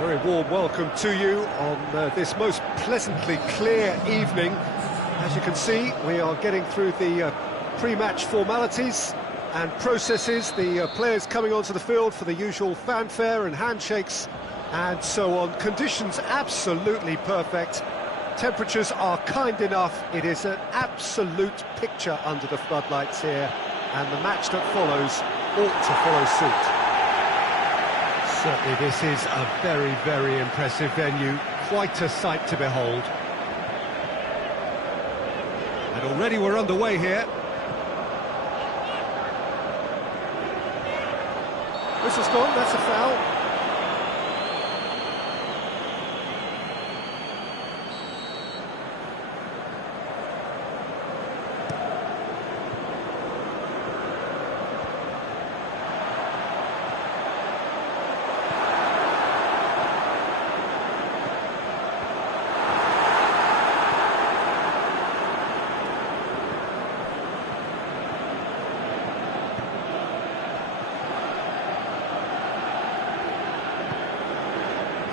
Very warm welcome to you on this most pleasantly clear evening. As you can see, we are getting through the pre-match formalities and processes, the players coming onto the field for the usual fanfare and handshakes and so on. Conditions absolutely perfect. Temperatures are kind enough. It is an absolute picture under the floodlights here, and the match that follows ought to follow suit. Certainly this is a very, very impressive venue, quite a sight to behold. And already we're underway here. Whistle's gone, that's a foul.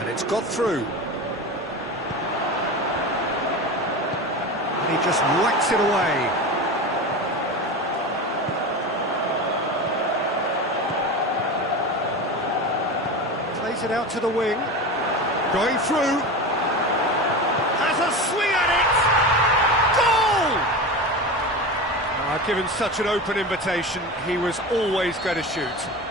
It's got through. And he just whacks it away. Plays it out to the wing. Going through. Has a swing at it! Goal! Given such an open invitation, he was always going to shoot.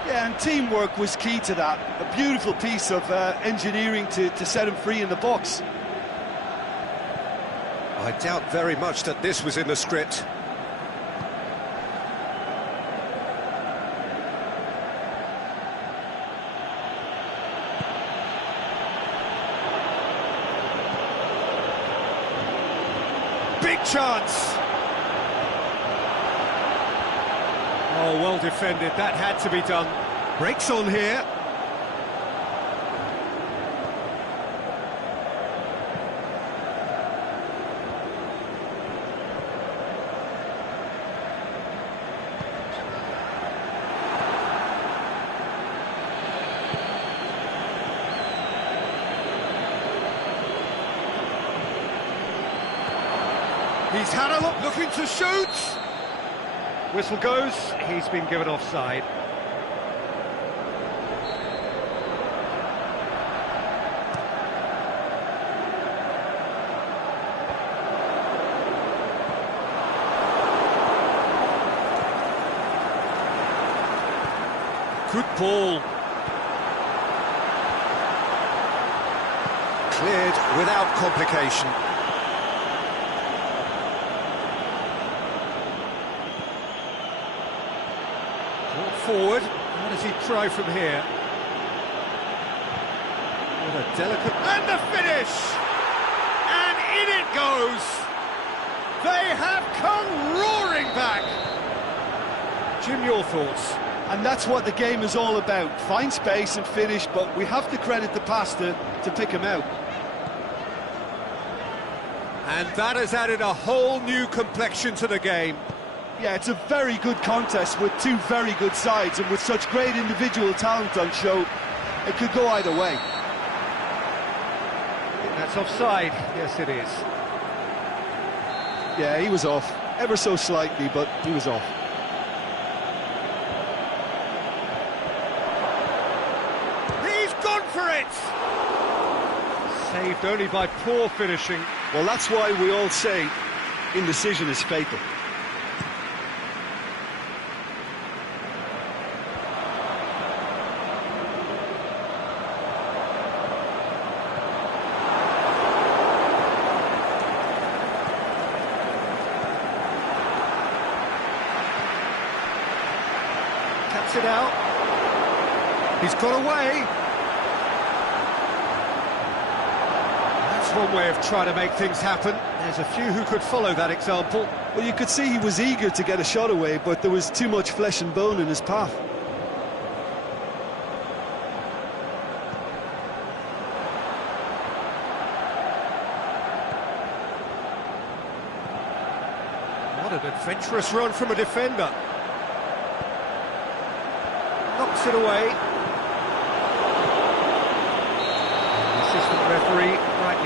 Yeah, and teamwork was key to that. A beautiful piece of engineering to set him free in the box. I doubt very much that this was in the script. Big chance! Oh, well defended, that had to be done. Breaks on here. He's had a look, looking to shoot. Whistle goes, he's been given offside. Good ball. Cleared without complication. Forward, how does he try from here? What a delicate... And the finish! And in it goes! They have come roaring back! Jim, your thoughts? And that's what the game is all about. Find space and finish, but we have to credit the pass to pick him out. And that has added a whole new complexion to the game. Yeah, it's a very good contest with two very good sides, and with such great individual talent on show, it could go either way. I think that's offside. Yes, it is. Yeah, he was off. Ever so slightly, but he was off. He's gone for it! Saved only by poor finishing. Well, that's why we all say indecision is fatal. Cuts it out. He's got away. That's one way of trying to make things happen. There's a few who could follow that example. Well, you could see he was eager to get a shot away, but there was too much flesh and bone in his path. What an adventurous run from a defender. Knocks it away.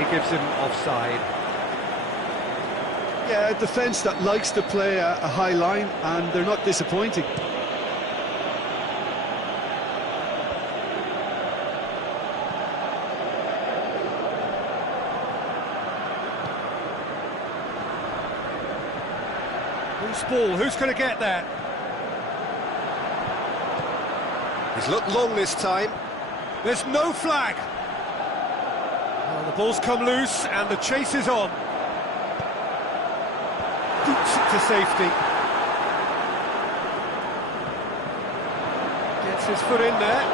he gives him offside. Yeah, a defence that likes to play a high line, and they're not disappointing. Loose ball, who's going to get that? He's looked long this time. There's no flag. Well, the ball's come loose and the chase is on. Boots it to safety. Gets his foot in there.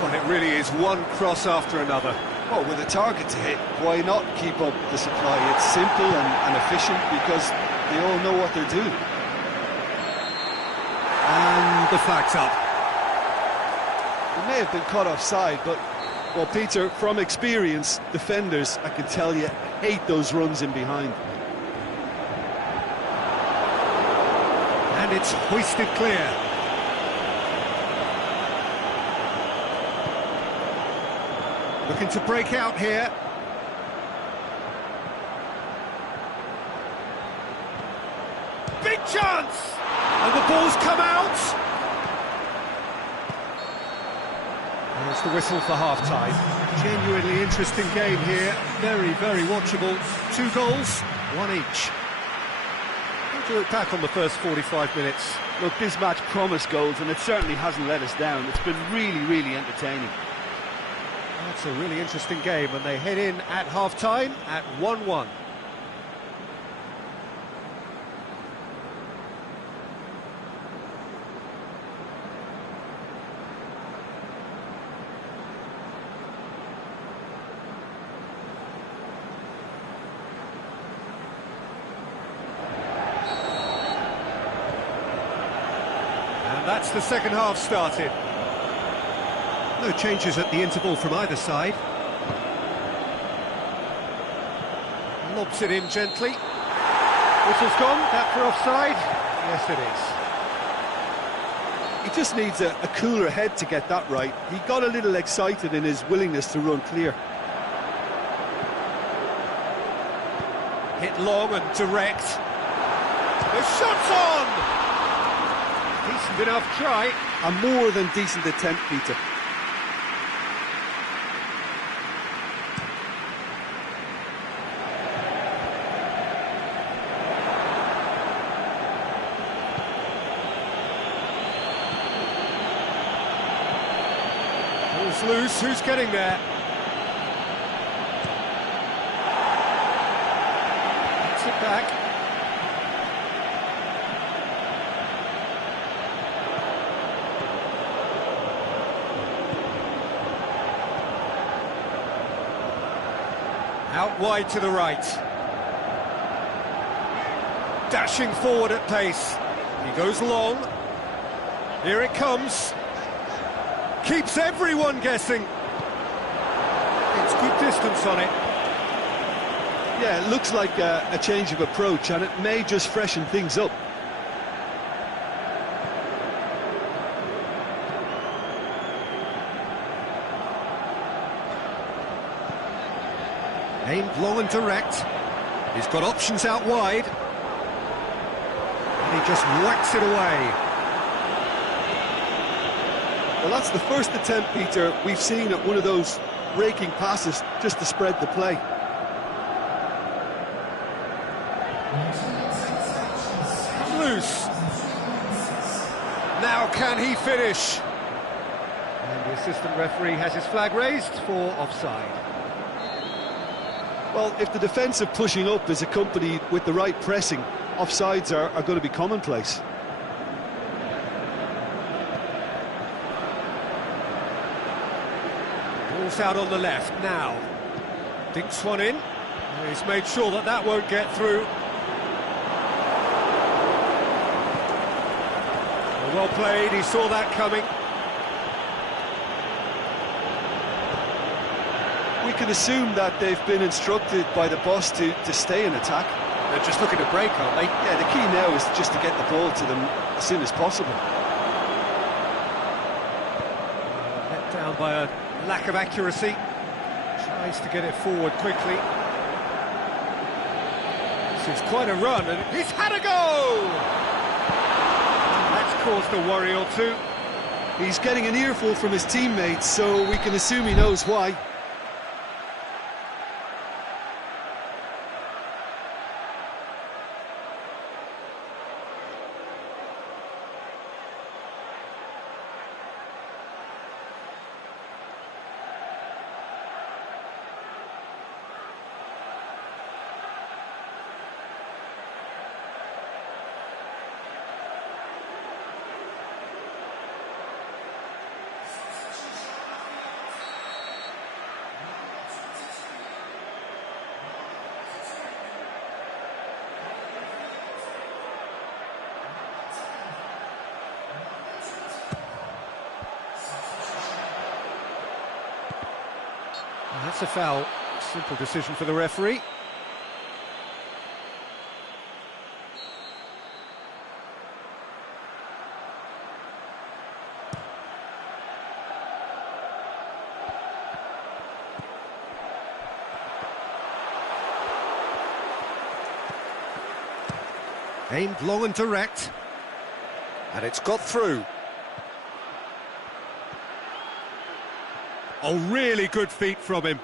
Well, it really is one cross after another. Well, with a target to hit, why not keep up the supply? It's simple and efficient because they all know what they're doing. And the flag's up. It may have been caught offside, but, well, Peter, from experience, defenders, I can tell you, hate those runs in behind. And it's hoisted clear. Looking to break out here. Big chance! And the ball's come out! There's the whistle for half-time. Genuinely interesting game here. Very, very watchable. 2 goals, 1 each. How do you look back on the first 45 minutes? Look, this match promised goals, and it certainly hasn't let us down. It's been really, really entertaining. That's a really interesting game, and they head in at half-time at 1-1. That's the second half started. No changes at the interval from either side. Lobs it in gently. Whistle's gone, that for offside? Yes, it is. He just needs a cooler head to get that right. He got a little excited in his willingness to run clear. Hit long and direct. The shot's on! Decent enough try. A more than decent attempt, Peter. Ball's loose, who's getting there? Gets it back. Out wide to the right. Dashing forward at pace. He goes long. Here it comes. Keeps everyone guessing. It's good distance on it. Yeah, it looks like a change of approach, and it may just freshen things up. Aimed long and direct. He's got options out wide. And he just whacks it away. Well, that's the first attempt, Peter, we've seen at one of those raking passes just to spread the play. Loose. Now can he finish? And the assistant referee has his flag raised for offside. Well, if the defensive pushing up is accompanied with the right pressing, offsides are going to be commonplace. Ball's out on the left now. Dinks one in. He's made sure that that won't get through. Well played, he saw that coming. We can assume that they've been instructed by the boss to stay in attack. They're just looking to break, aren't they? Yeah, the key now is just to get the ball to them as soon as possible. Let down by a lack of accuracy. Tries to get it forward quickly. This is quite a run, and he's had a go! That's caused a worry or two. He's getting an earful from his teammates, so we can assume he knows why. That's a foul. Simple decision for the referee. Aimed long and direct. And it's got through. Oh, really good feet from him.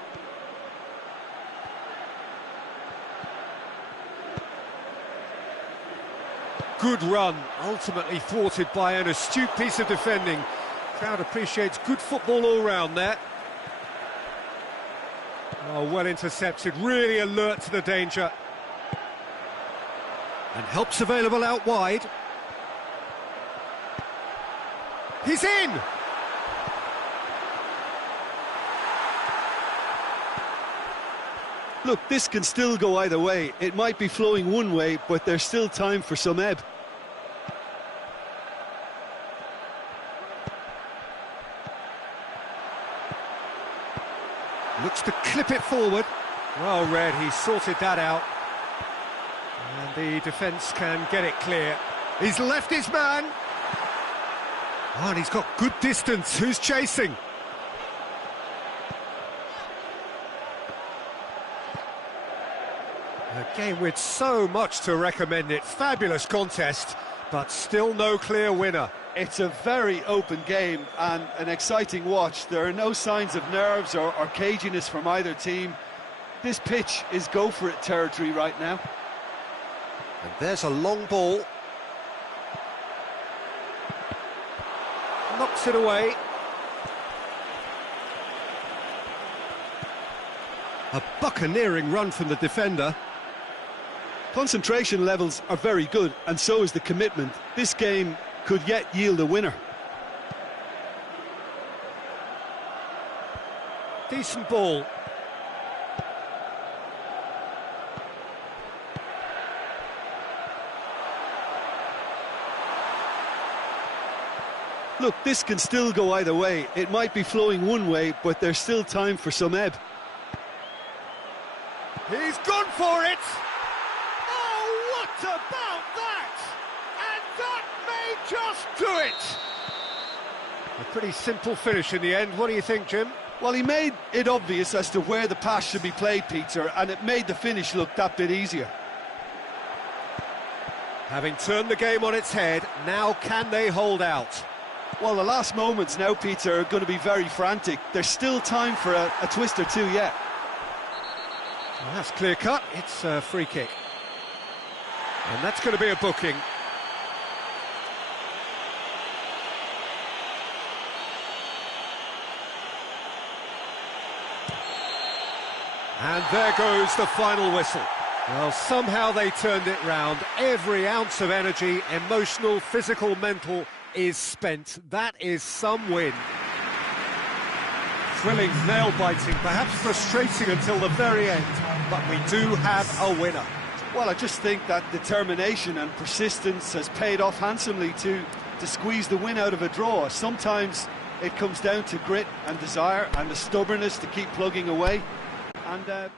Good run, ultimately thwarted by an astute piece of defending. Crowd appreciates good football all round there. Oh, well intercepted, really alert to the danger. And help's available out wide. He's in! Look, this can still go either way. It might be flowing one way, but there's still time for some ebb. Looks to clip it forward. Well read, he sorted that out. And the defence can get it clear. He's left his man. Oh, and he's got good distance. Who's chasing? A game with so much to recommend it. Fabulous contest, but still no clear winner. It's a very open game and an exciting watch. There are no signs of nerves or caginess from either team. This pitch is go-for-it territory right now. And there's a long ball. Knocks it away. A buccaneering run from the defender. Concentration levels are very good, and so is the commitment. This game could yet yield a winner. Decent ball. Look, this can still go either way. It might be flowing one way, but there's still time for some ebb. He's gone for it! Oh, what about that? And that may just do it! A pretty simple finish in the end. What do you think, Jim? Well, he made it obvious as to where the pass should be played, Peter, and it made the finish look that bit easier. Having turned the game on its head, now can they hold out? Well, the last moments now, Peter, are going to be very frantic. There's still time for a twist or two yet. Well, that's clear cut. It's a free kick. And that's going to be a booking. And there goes the final whistle. Well, somehow they turned it round. Every ounce of energy, emotional, physical, mental, is spent. That is some win. Thrilling, nail-biting, perhaps frustrating until the very end, but we do have a winner. Well, I just think that determination and persistence has paid off handsomely to squeeze the win out of a draw. Sometimes it comes down to grit and desire and the stubbornness to keep plugging away. And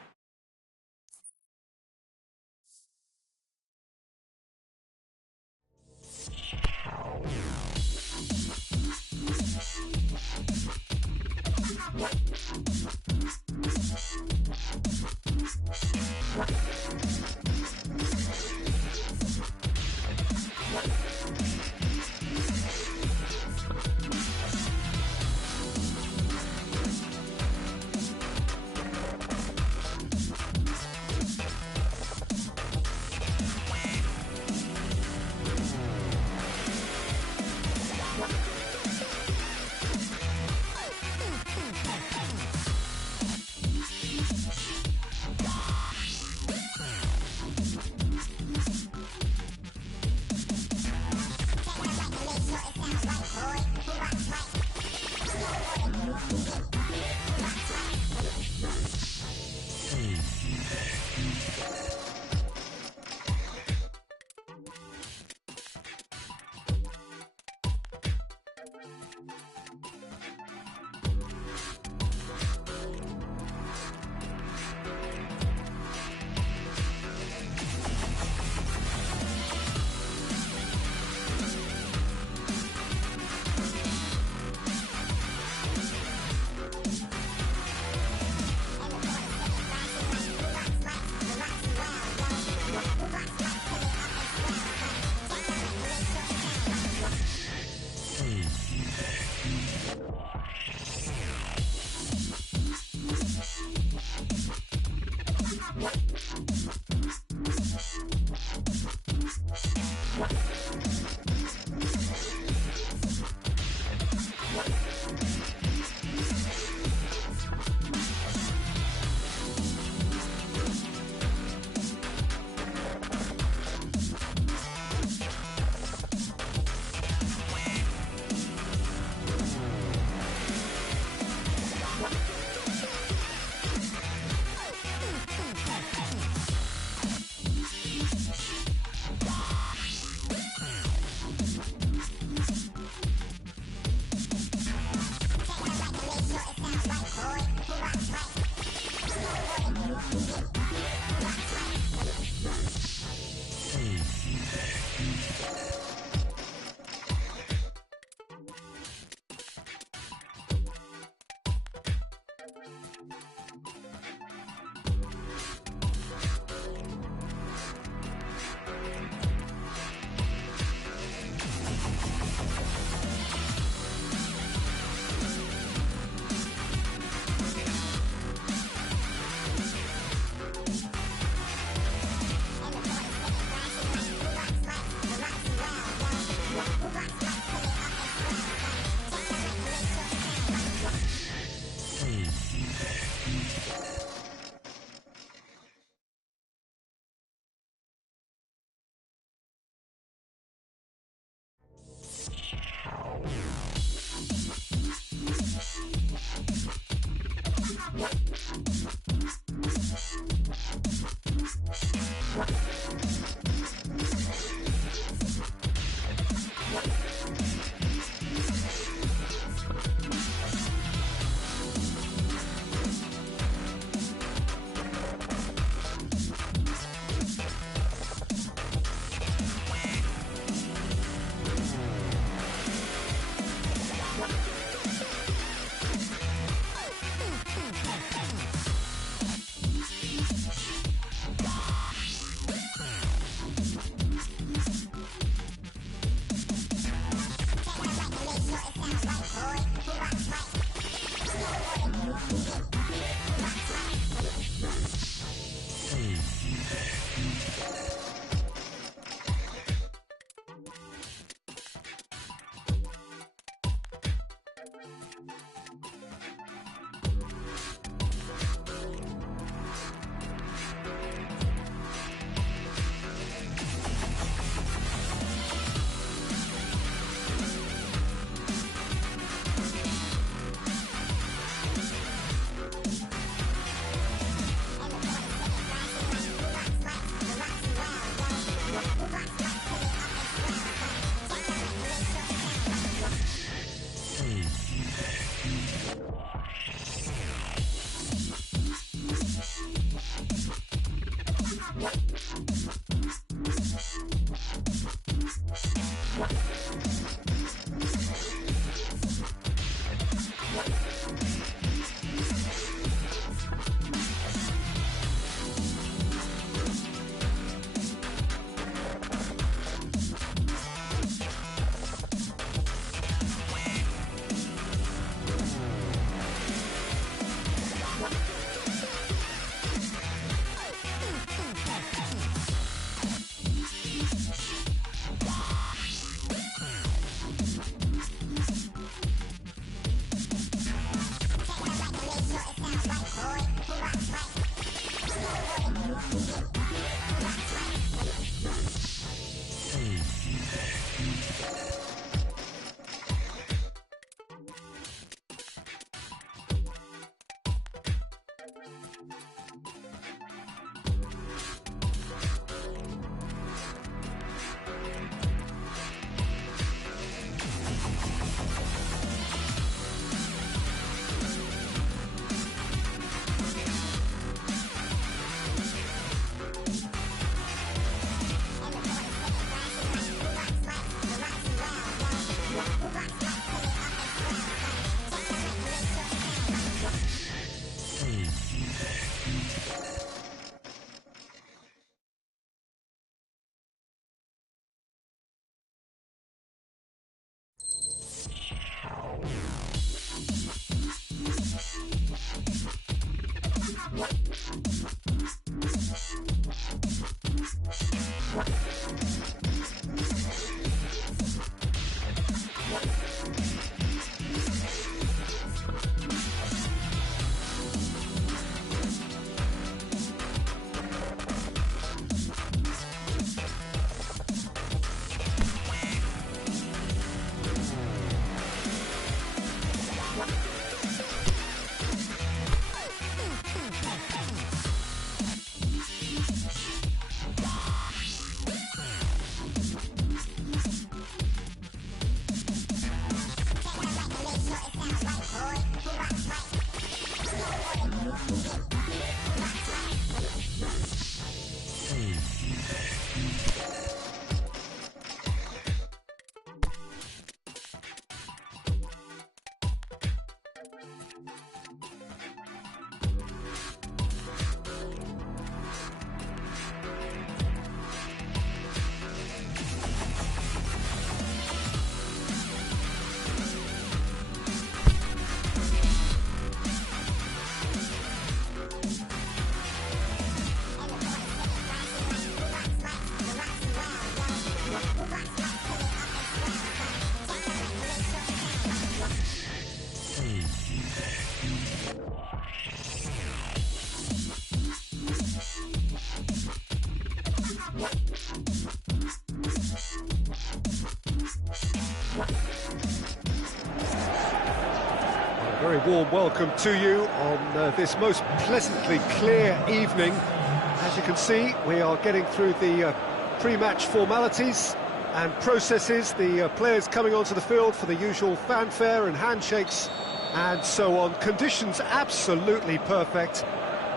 Very warm welcome to you on this most pleasantly clear evening. As you can see, we are getting through the pre-match formalities and processes, the players coming onto the field for the usual fanfare and handshakes and so on. Conditions absolutely perfect.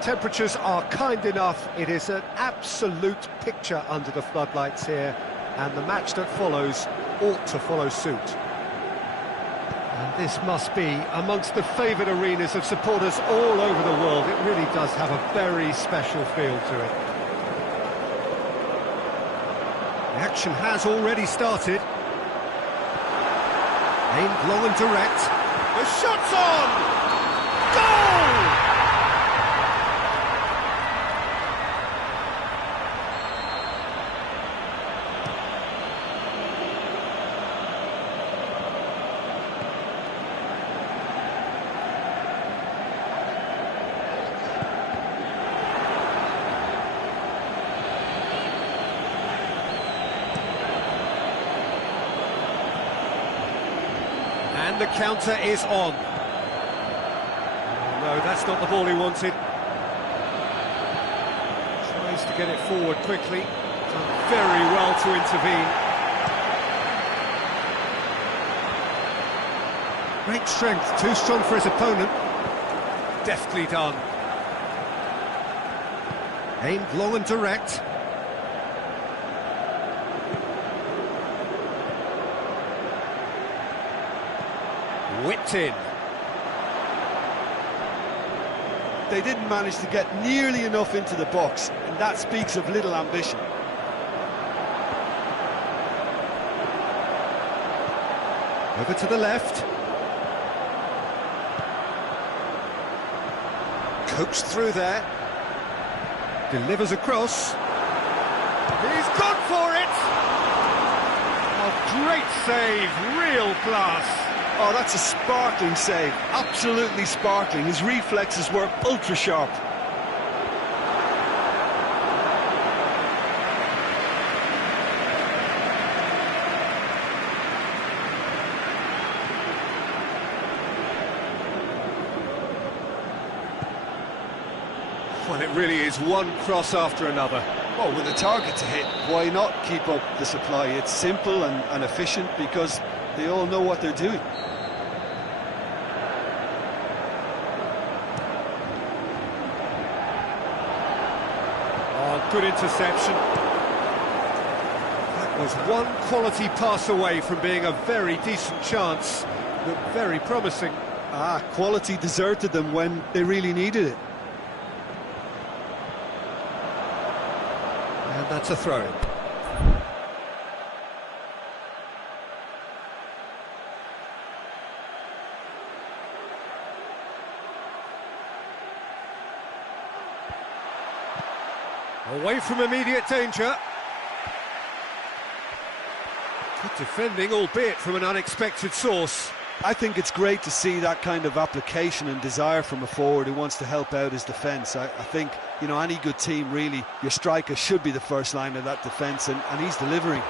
Temperatures are kind enough. It is an absolute picture under the floodlights here, and the match that follows ought to follow suit. And this must be amongst the favoured arenas of supporters all over the world. It really does have a very special feel to it. The action has already started. Aimed long and direct. The shot's on! Goal! And the counter is on. Oh, no, that's not the ball he wanted. Tries to get it forward quickly. Done very well to intervene. Great strength, too strong for his opponent. Deftly done. Aimed long and direct. Whipped in. They didn't manage to get nearly enough into the box, and that speaks of little ambition. Over to the left. Coaxed through there. Delivers across. He's gone for it! A great save, real class. Oh, that's a sparkling save, absolutely sparkling. His reflexes were ultra sharp. Well, it really is one cross after another. Well, with a target to hit, why not keep up the supply? It's simple and efficient because they all know what they're doing. Good interception. That was one quality pass away from being a very decent chance. Looked very promising. Quality deserted them when they really needed it. And that's a throw-in. Away from immediate danger. Good defending, albeit from an unexpected source. I think it's great to see that kind of application and desire from a forward who wants to help out his defence. I think, you know, any good team, really, your striker should be the first line of that defence, and he's delivering.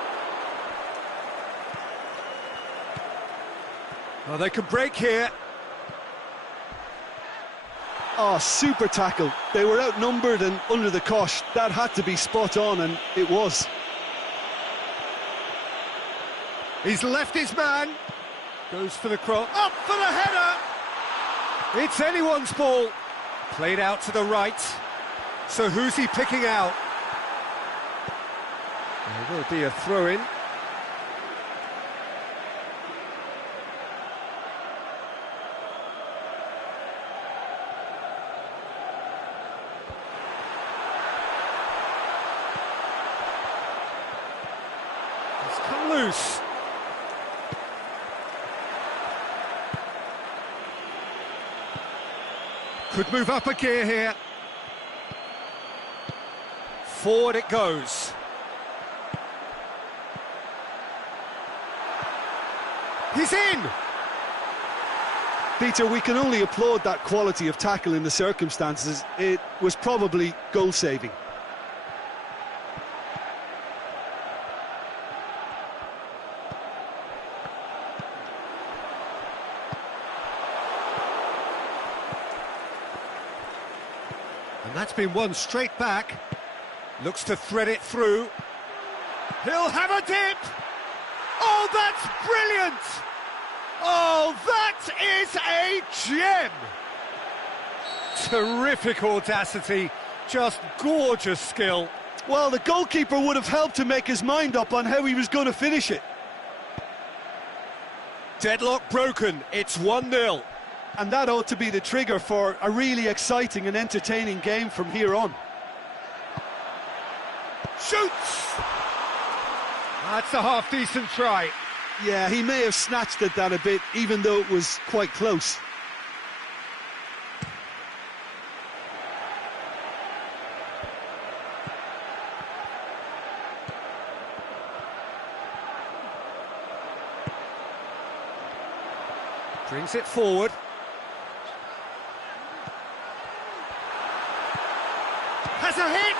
Well, they can break here. Oh, super tackle. They were outnumbered and under the cosh. That had to be spot on, and it was. He's left his man. Goes for the cross. Up for the header! It's anyone's ball. Played out to the right. So who's he picking out? There will be a throw-in. Loose. Could move up a gear here. Forward it goes. He's in! Peter, we can only applaud that quality of tackle in the circumstances. It was probably goal-saving. And that's been won straight back. Looks to thread it through. He'll have a dip! Oh, that's brilliant! Oh, that is a gem! Terrific audacity, just gorgeous skill. Well, the goalkeeper would have helped to make his mind up on how he was going to finish it. Deadlock broken, it's 1-0. And that ought to be the trigger for a really exciting and entertaining game from here on. Shoots! That's a half-decent try. Yeah, he may have snatched at that a bit, even though it was quite close. Brings it forward. Has a hit!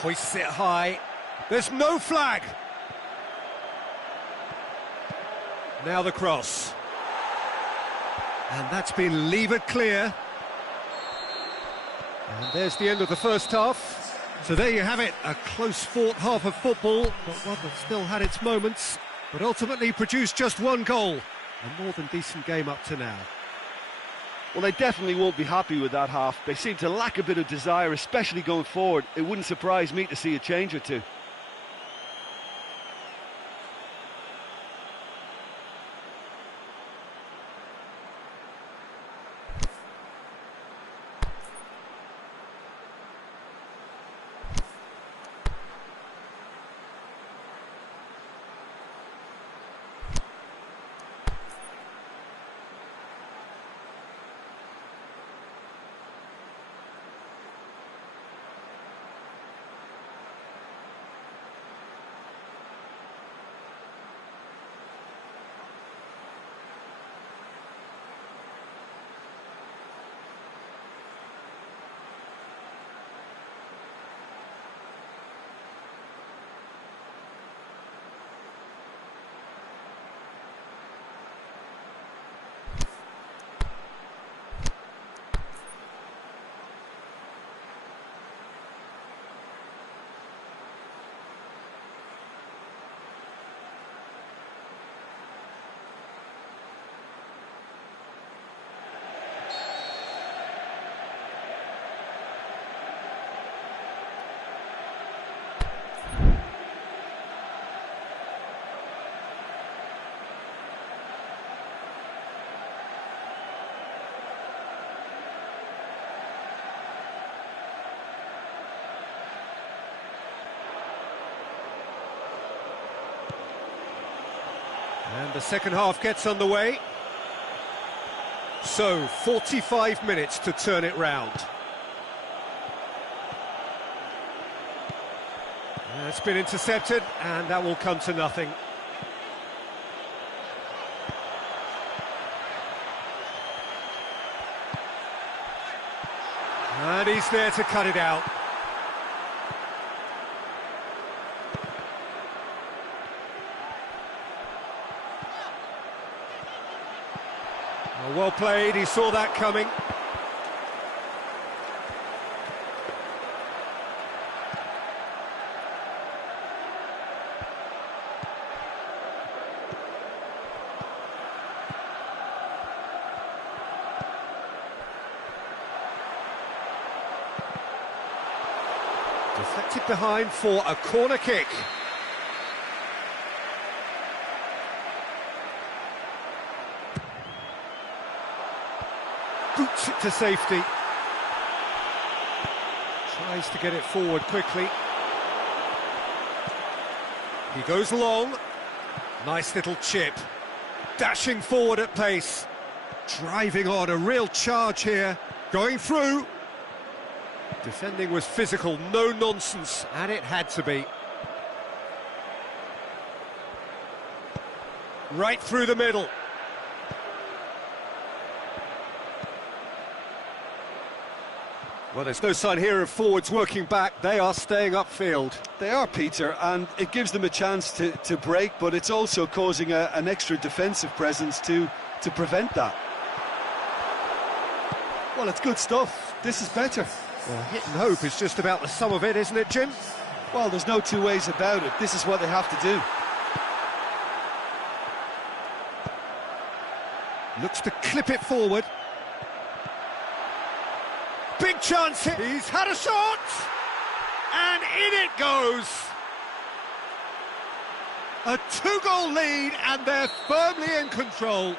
Hoists it high. There's no flag. Now the cross. And that's been levered clear. And there's the end of the first half. So there you have it, a close-fought half of football, but one that still had its moments, but ultimately produced just one goal. A more than decent game up to now. Well, they definitely won't be happy with that half. They seem to lack a bit of desire, especially going forward. It wouldn't surprise me to see a change or two. And the second half gets underway. So, 45 minutes to turn it round. It's been intercepted, and that will come to nothing. And he's there to cut it out. Well played, he saw that coming. Deflected behind for a corner kick. Boots it to safety. Tries to get it forward quickly. He goes long. Nice little chip. Dashing forward at pace. Driving on, a real charge here. Going through. Defending was physical, no nonsense, and it had to be. Right through the middle. Well, there's no sign here of forwards working back. They are staying upfield. They are, Peter, and it gives them a chance to break, but it's also causing an extra defensive presence to prevent that. Well, it's good stuff. This is better. Well, hit and hope is just about the sum of it, isn't it, Jim? Well, there's no two ways about it. This is what they have to do. Looks to clip it forward. Big chance here. He's had a shot! And in it goes! A two-goal lead, and they're firmly in control.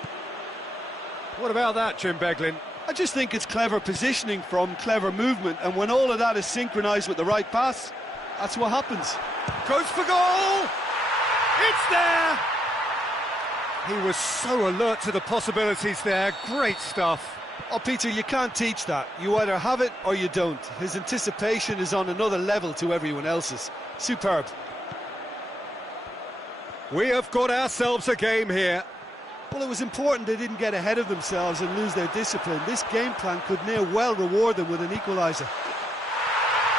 What about that, Jim Beglin? I just think it's clever positioning from clever movement, and when all of that is synchronised with the right pass, that's what happens. Goes for goal! It's there! He was so alert to the possibilities there. Great stuff. Oh, Peter, you can't teach that. You either have it or you don't. His anticipation is on another level to everyone else's. Superb. We have got ourselves a game here. Well, it was important they didn't get ahead of themselves and lose their discipline. This game plan could near well reward them with an equaliser.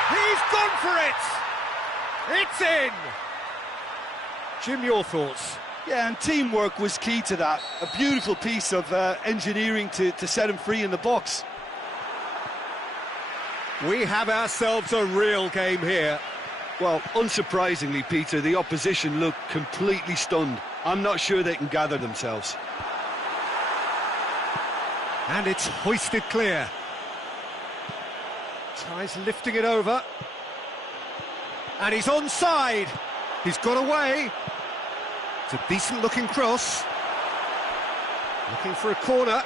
He's gone for it! It's in! Jim, your thoughts? Yeah, and teamwork was key to that. A beautiful piece of engineering to set him free in the box. We have ourselves a real game here. Well, unsurprisingly, Peter, the opposition look completely stunned. I'm not sure they can gather themselves. And it's hoisted clear. Tries lifting it over. And he's onside. He's got away. It's a decent-looking cross. Looking for a corner.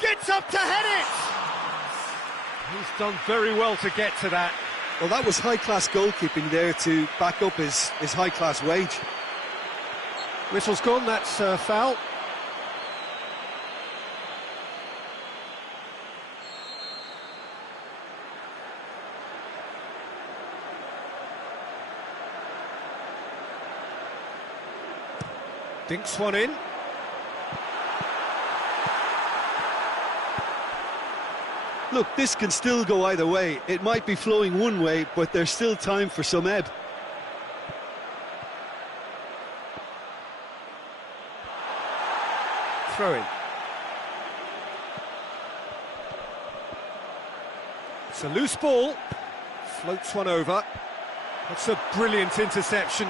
Gets up to head it! He's done very well to get to that. Well, that was high-class goalkeeping there to back up his high-class wage. Whistle's gone, that's foul. Dinks one in. Look, this can still go either way. It might be flowing one way, but there's still time for some ebb. Throw in. It's a loose ball. Floats one over. That's a brilliant interception.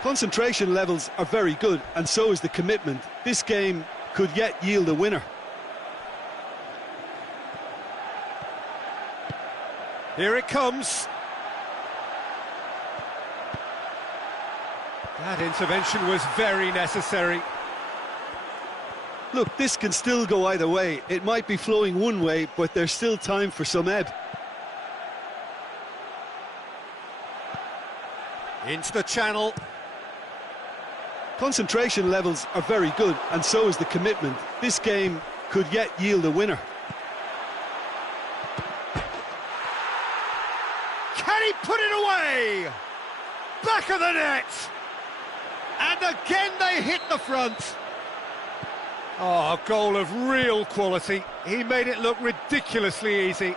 Concentration levels are very good, and so is the commitment. This game could yet yield a winner. Here it comes. That intervention was very necessary. Look, this can still go either way. It might be flowing one way, but there's still time for some ebb. Into the channel. Concentration levels are very good, and so is the commitment. This game could yet yield a winner. Can he put it away? Back of the net! And again they hit the front. Oh, a goal of real quality. He made it look ridiculously easy.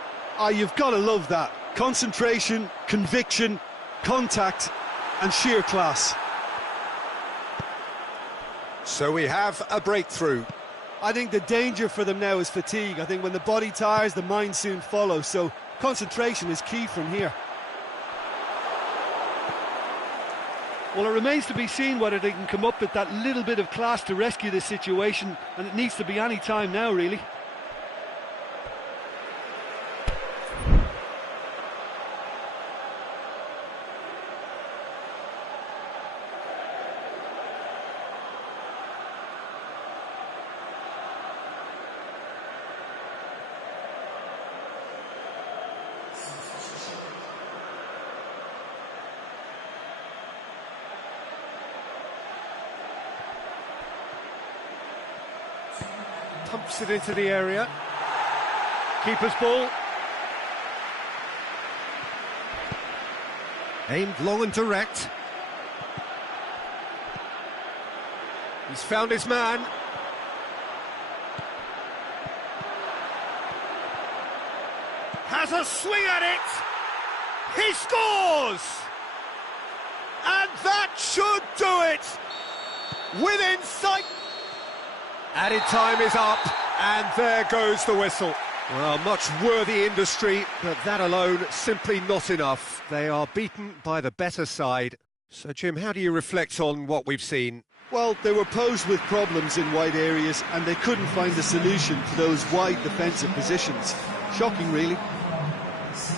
You've got to love that. Concentration, conviction, contact, and sheer class. So we have a breakthrough. I think the danger for them now is fatigue. I think when the body tires, the mind soon follows. So concentration is key from here. Well, it remains to be seen whether they can come up with that little bit of class to rescue this situation, and it needs to be any time now, really. Pumps it into the area. Keeper's ball. Aimed long and direct. He's found his man. Has a swing at it. He scores! And that should do it! Within sight. Added time is up, and there goes the whistle. Well, much worthy industry, but that alone simply not enough. They are beaten by the better side. So, Jim, how do you reflect on what we've seen? Well, they were posed with problems in wide areas, and they couldn't find a solution to those wide defensive positions. Shocking, really. So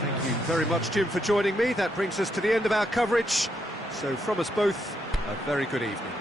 thank you very much, Jim, for joining me. That brings us to the end of our coverage. So from us both, a very good evening.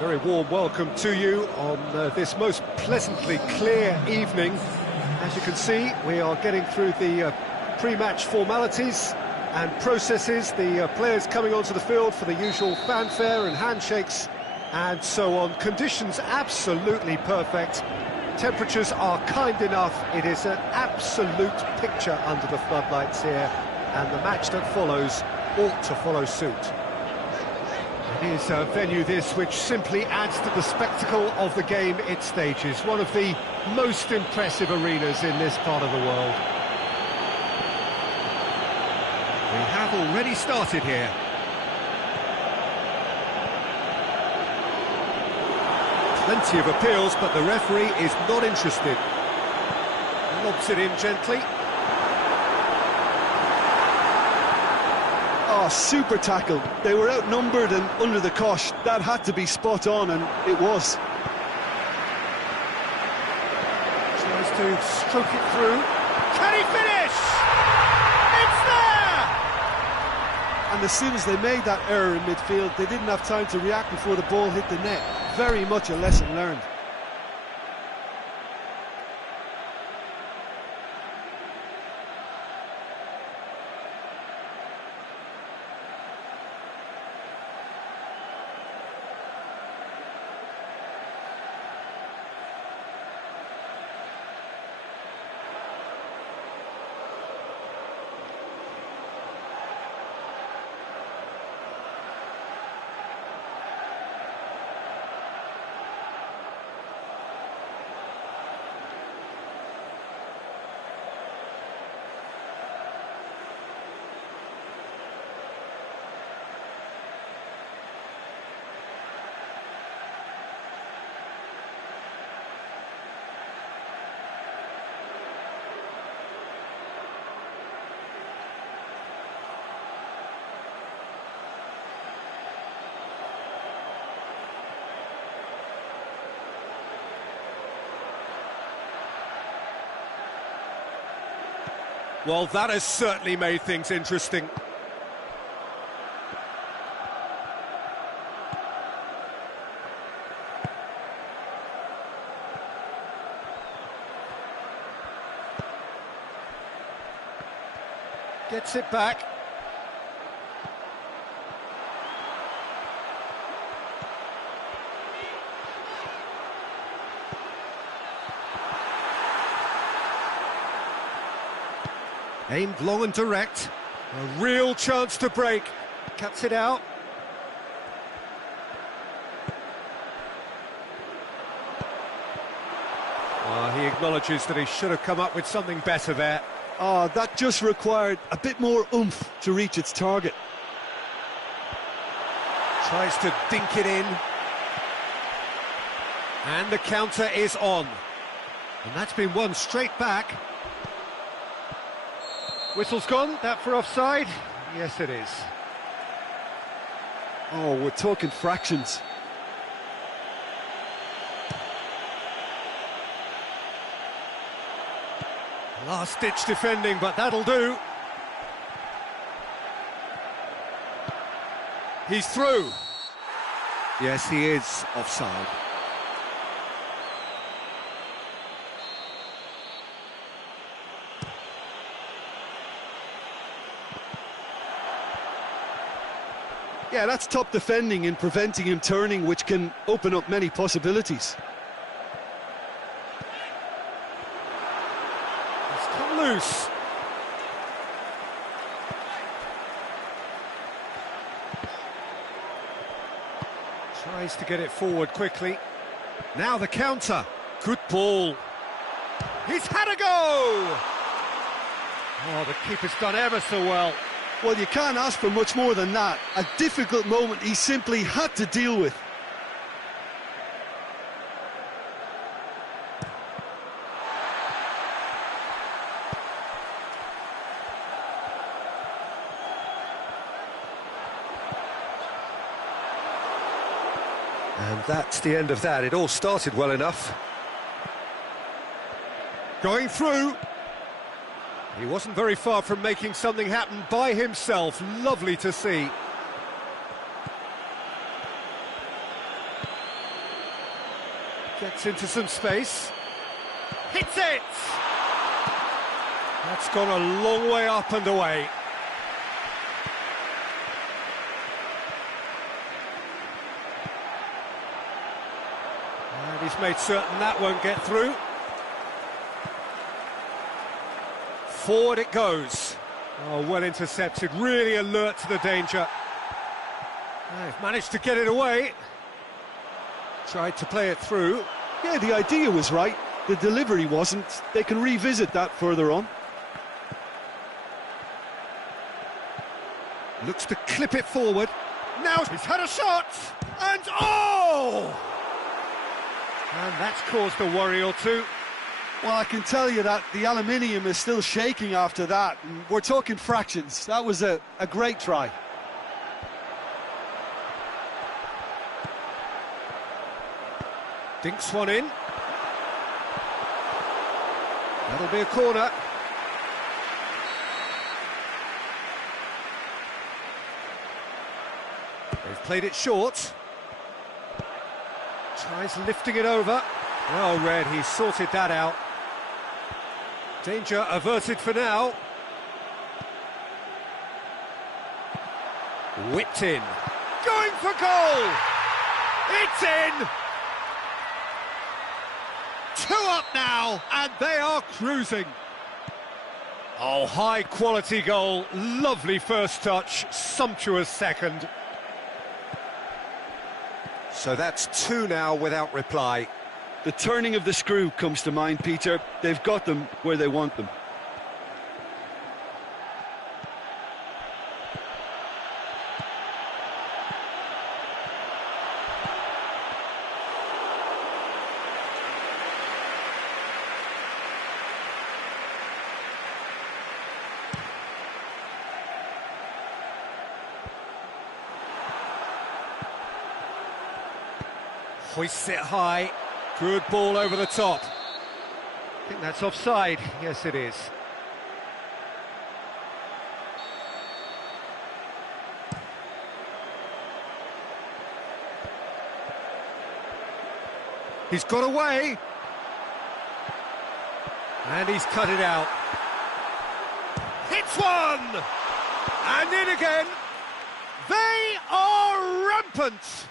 Very warm welcome to you on this most pleasantly clear evening. As you can see, we are getting through the pre-match formalities and processes, the players coming onto the field for the usual fanfare and handshakes and so on. Conditions absolutely perfect. Temperatures are kind enough. It is an absolute picture under the floodlights here, and the match that follows ought to follow suit. It is a venue this which simply adds to the spectacle of the game it stages. One of the most impressive arenas in this part of the world. We have already started here. Plenty of appeals, but the referee is not interested. Lobs it in gently. Oh, super tackle. They were outnumbered and under the cosh. That had to be spot on, and it was. Tries to stroke it through. Can he finish? It's there! And as soon as they made that error in midfield, they didn't have time to react before the ball hit the net. Very much a lesson learned. Well, that has certainly made things interesting. Gets it back. Aimed long and direct. A real chance to break. Cuts it out. He acknowledges that he should have come up with something better there. Oh, that just required a bit more oomph to reach its target. Tries to dink it in. And the counter is on. And that's been won straight back. Whistle's gone, that for offside? Yes, it is. Oh, we're talking fractions. Last-ditch defending, but that'll do. He's through. Yes, he is offside. Yeah, that's top defending and preventing him turning, which can open up many possibilities. It's come loose. Tries to get it forward quickly. Now the counter. Good ball. He's had a go! Oh, the keeper's done ever so well. Well, you can't ask for much more than that. A difficult moment he simply had to deal with. And that's the end of that. It all started well enough. Going through. He wasn't very far from making something happen by himself. Lovely to see. Gets into some space. Hits it! That's gone a long way up and away. And he's made certain that won't get through. Forward it goes. Oh, well intercepted, really alert to the danger. They've managed to get it away. Tried to play it through. Yeah, the idea was right. The delivery wasn't. They can revisit that further on. Looks to clip it forward. Now he's had a shot! And oh! And that's caused a worry or two. Well, I can tell you that the aluminium is still shaking after that. And we're talking fractions. That was a great try. Dinks one in. That'll be a corner. They've played it short. Tries lifting it over. Well read, he's sorted that out. Danger averted for now. Whipped in. Going for goal! It's in! 2 up now, and they are cruising. Oh, high quality goal, lovely first touch, sumptuous second. So that's 2 now without reply. The turning of the screw comes to mind, Peter. They've got them where they want them. Hoists it high. Good ball over the top. I think that's offside. Yes, it is. He's got away. And he's cut it out. Hits one! And in again. They are rampant.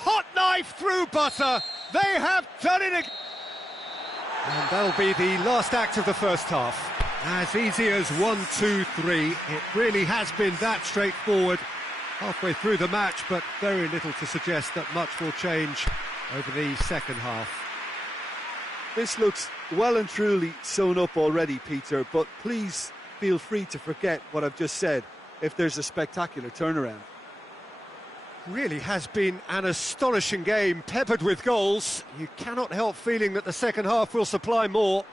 Hot knife through butter. They have done it again. And that'll be the last act of the first half. As easy as 1, 2, 3. It really has been that straightforward halfway through the match, but very little to suggest that much will change over the second half. This looks well and truly sewn up already, Peter, but please feel free to forget what I've just said if there's a spectacular turnaround. Really has been an astonishing game, peppered with goals. You cannot help feeling that the second half will supply more.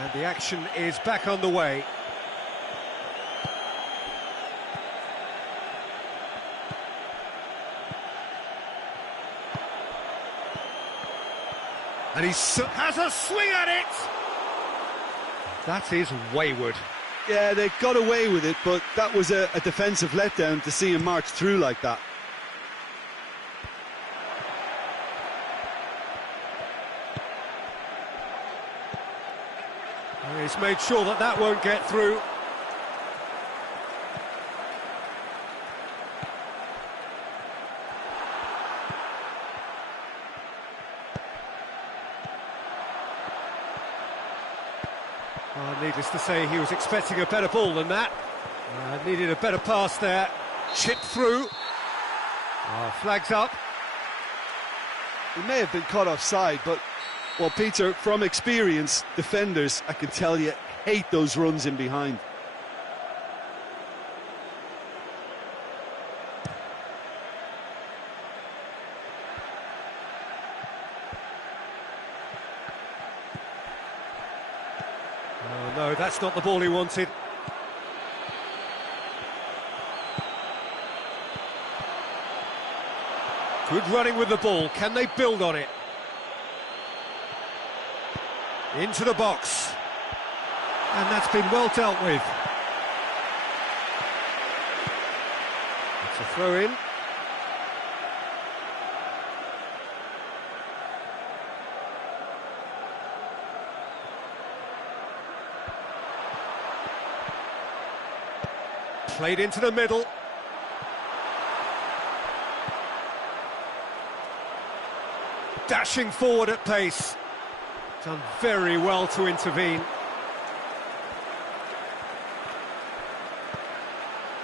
And the action is back on the way. And he has a swing at it! That is wayward. Yeah, they got away with it, but that was a defensive letdown to see him march through like that. He's made sure that that won't get through. Well, needless to say, he was expecting a better ball than that. Needed a better pass there. Chipped through. Flags up. He may have been caught offside, but, well, Peter, from experience, defenders, I can tell you, hate those runs in behind. Oh, no, that's not the ball he wanted. Good running with the ball. Can they build on it? Into the box. And that's been well dealt with. It's a throw in. Played into the middle. Dashing forward at pace. Done very well to intervene.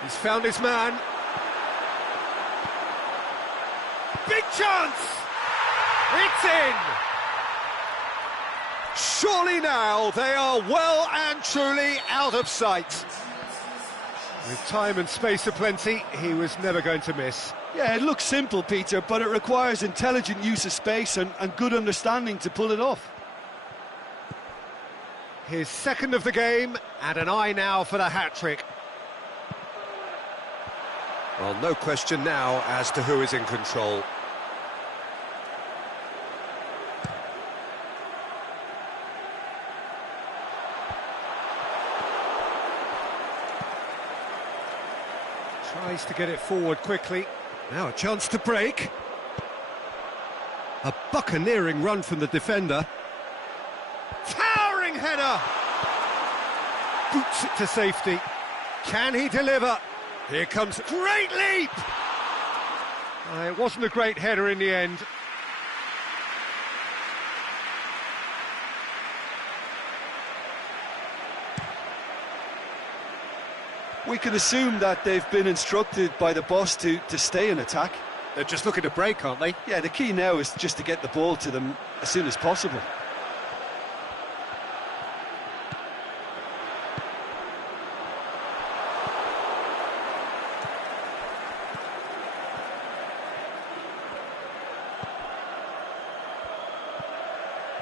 He's found his man. Big chance! It's in! Surely now they are well and truly out of sight. With time and space aplenty, he was never going to miss. Yeah, it looks simple, Peter, but it requires intelligent use of space and good understanding to pull it off. His second of the game, and an eye now for the hat-trick. Well, no question now as to who is in control. Tries to get it forward quickly. Now a chance to break. A buccaneering run from the defender. Towering header! Boots it to safety. Can he deliver? Here comes... Great leap! It wasn't a great header in the end. We can assume that they've been instructed by the boss to stay in attack. They're just looking to break, aren't they? Yeah, the key now is just to get the ball to them as soon as possible.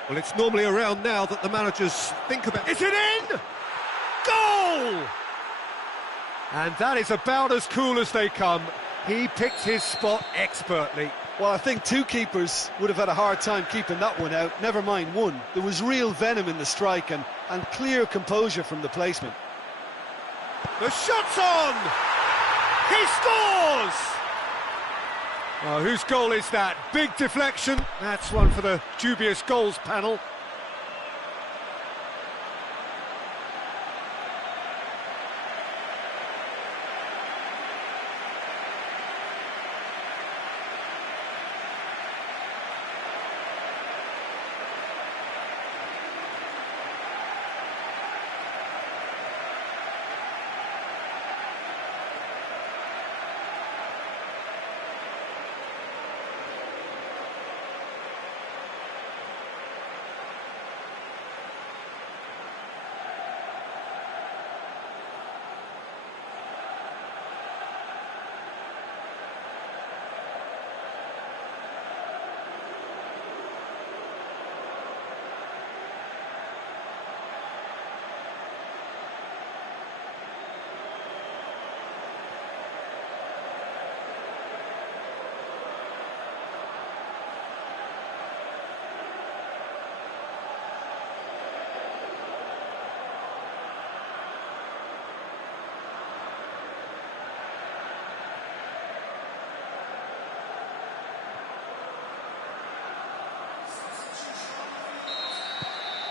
Well, it's normally around now that the managers think about... Is it in? Goal! And that is about as cool as they come. He picked his spot expertly. Well, I think two keepers would have had a hard time keeping that one out, never mind one. There was real venom in the strike and clear composure from the placement. The shot's on! He scores! Oh, whose goal is that? Big deflection. That's one for the dubious goals panel.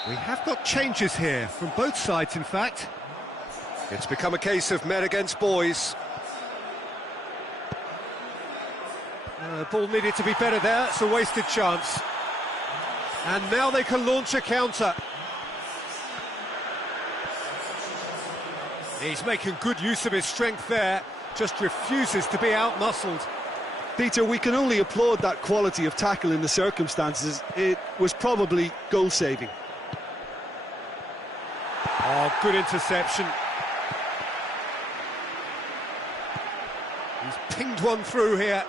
We have got changes here, from both sides in fact. It's become a case of men against boys. The ball needed to be better there, it's a wasted chance. And now they can launch a counter. He's making good use of his strength there, just refuses to be out-muscled. Peter, we can only applaud that quality of tackle in the circumstances. It was probably goal-saving. Oh, good interception. He's pinged one through here.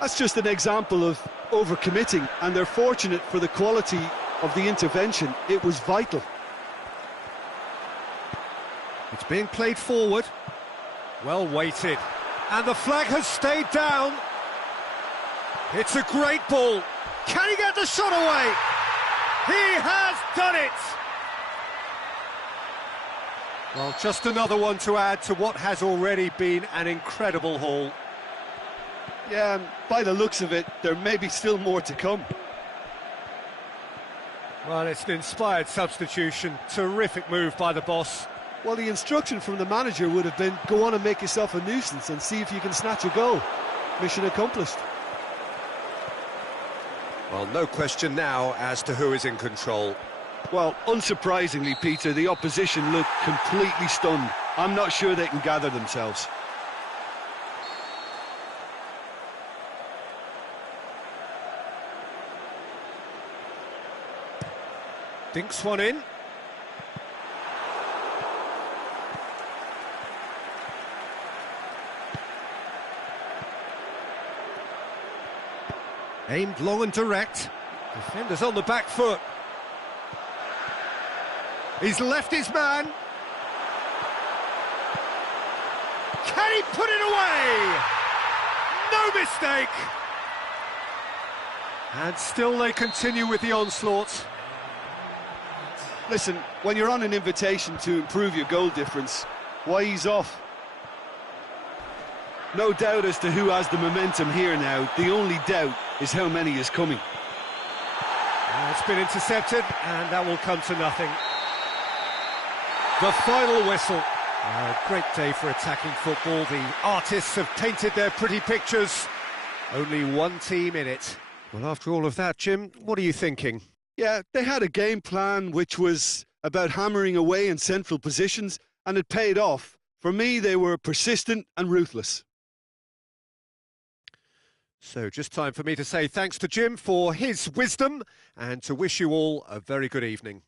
That's just an example of overcommitting, and they're fortunate for the quality of the intervention. It was vital. It's being played forward. Well weighted. And the flag has stayed down. It's a great ball. Can he get the shot away? He has done it! Well, just another one to add to what has already been an incredible haul. Yeah, and by the looks of it, there may be still more to come. Well, it's an inspired substitution. Terrific move by the boss. Well, the instruction from the manager would have been, go on and make yourself a nuisance and see if you can snatch a goal. Mission accomplished. Well, no question now as to who is in control. Well, unsurprisingly, Peter, the opposition look completely stunned. I'm not sure they can gather themselves. Dinks one in. Aimed long and direct. Defender's on the back foot. He's left his man. Can he put it away? No mistake. And still they continue with the onslaught. Listen, when you're on an invitation to improve your goal difference, why ease off? No doubt as to who has the momentum here now. The only doubt is how many is coming. It's been intercepted, and that will come to nothing. The final whistle. A great day for attacking football. The artists have painted their pretty pictures. Only one team in it. Well, after all of that, Jim, what are you thinking? Yeah, they had a game plan which was about hammering away in central positions, and it paid off. For me, they were persistent and ruthless. So just time for me to say thanks to Jim for his wisdom and to wish you all a very good evening.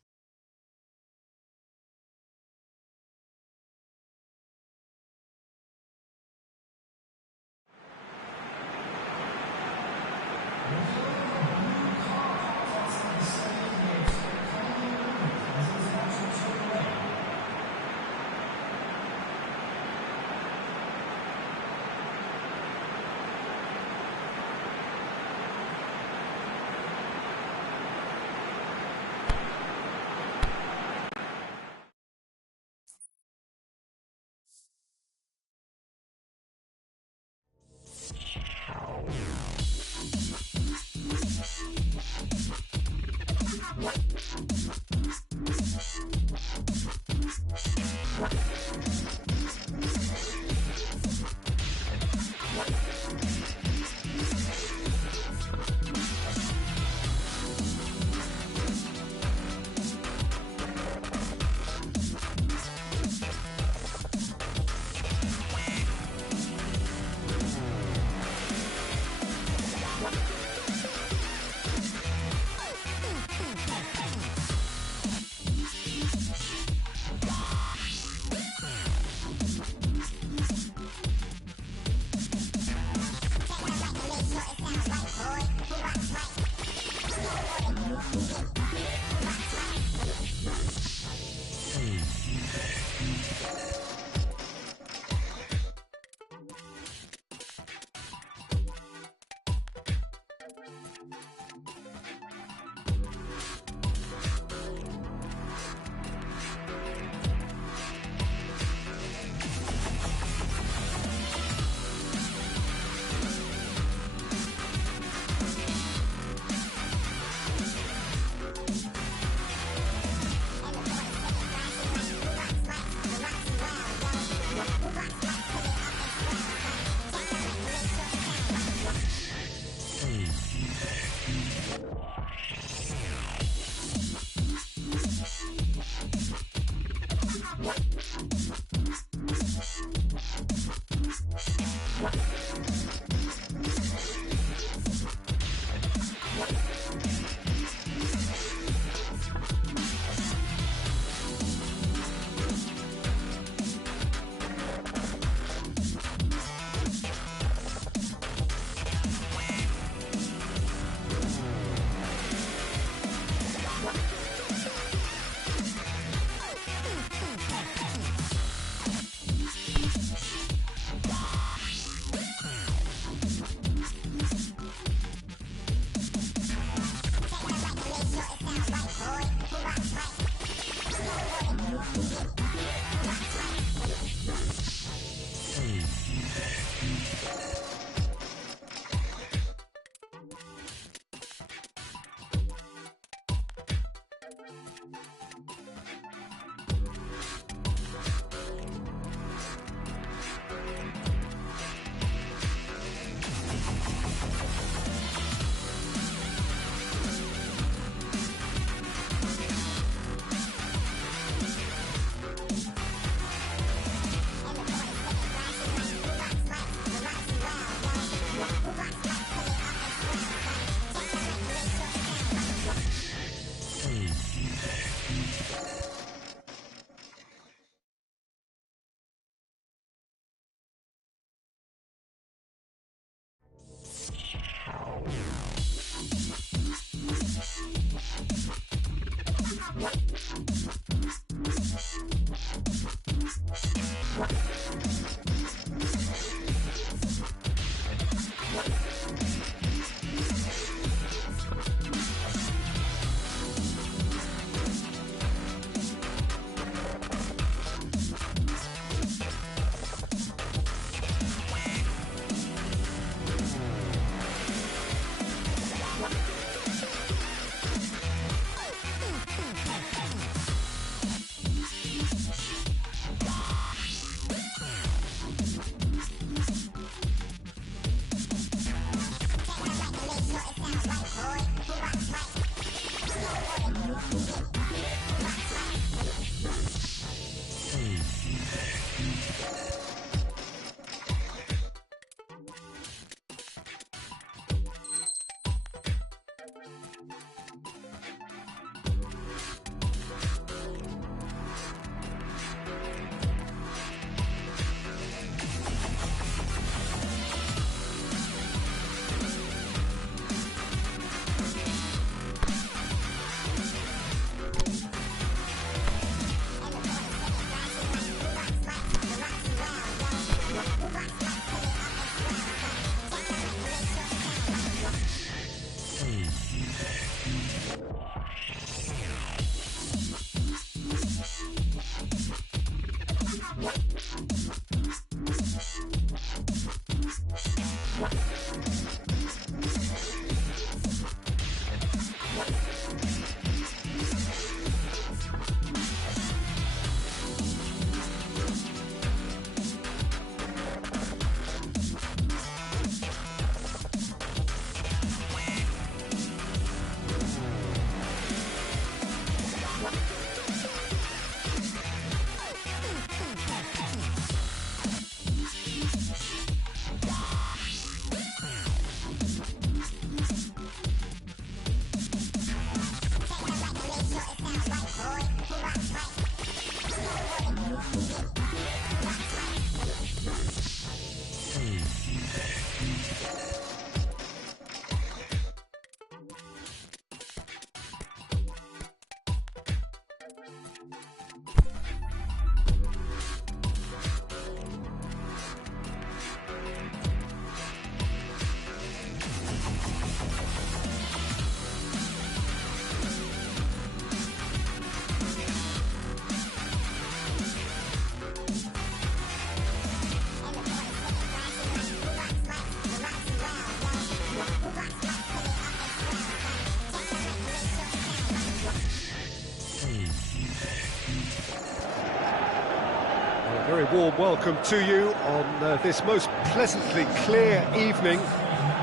Very warm welcome to you on this most pleasantly clear evening.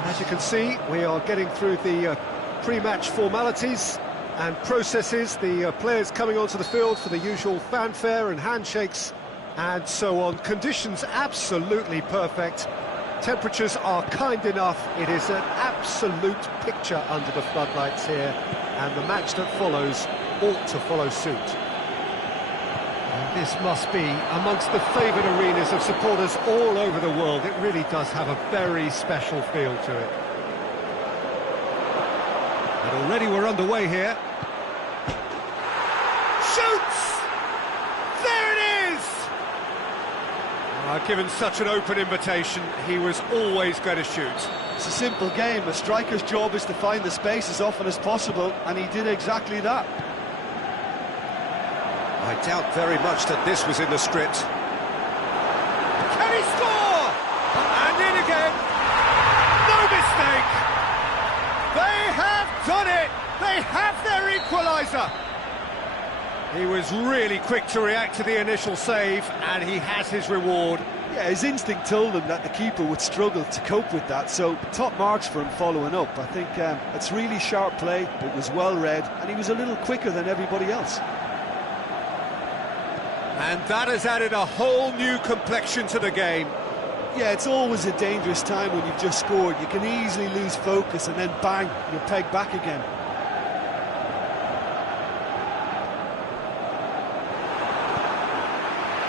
As you can see, we are getting through the pre-match formalities and processes, the players coming onto the field for the usual fanfare and handshakes and so on. Conditions absolutely perfect. Temperatures are kind enough. It is an absolute picture under the floodlights here, and the match that follows ought to follow suit. And this must be amongst the favoured arenas of supporters all over the world. It really does have a very special feel to it. And already we're underway here. Shoots! There it is! Given such an open invitation, he was always going to shoot. It's a simple game. A striker's job is to find the space as often as possible, and he did exactly that. I doubt very much that this was in the script. Can he score? And in again. No mistake. They have done it. They have their equaliser. He was really quick to react to the initial save, and he has his reward. Yeah, his instinct told him that the keeper would struggle to cope with that, so top marks for him following up. I think it's really sharp play, it was well read, and he was a little quicker than everybody else. And that has added a whole new complexion to the game. Yeah, it's always a dangerous time when you've just scored. You can easily lose focus and then bang, you're pegged back again.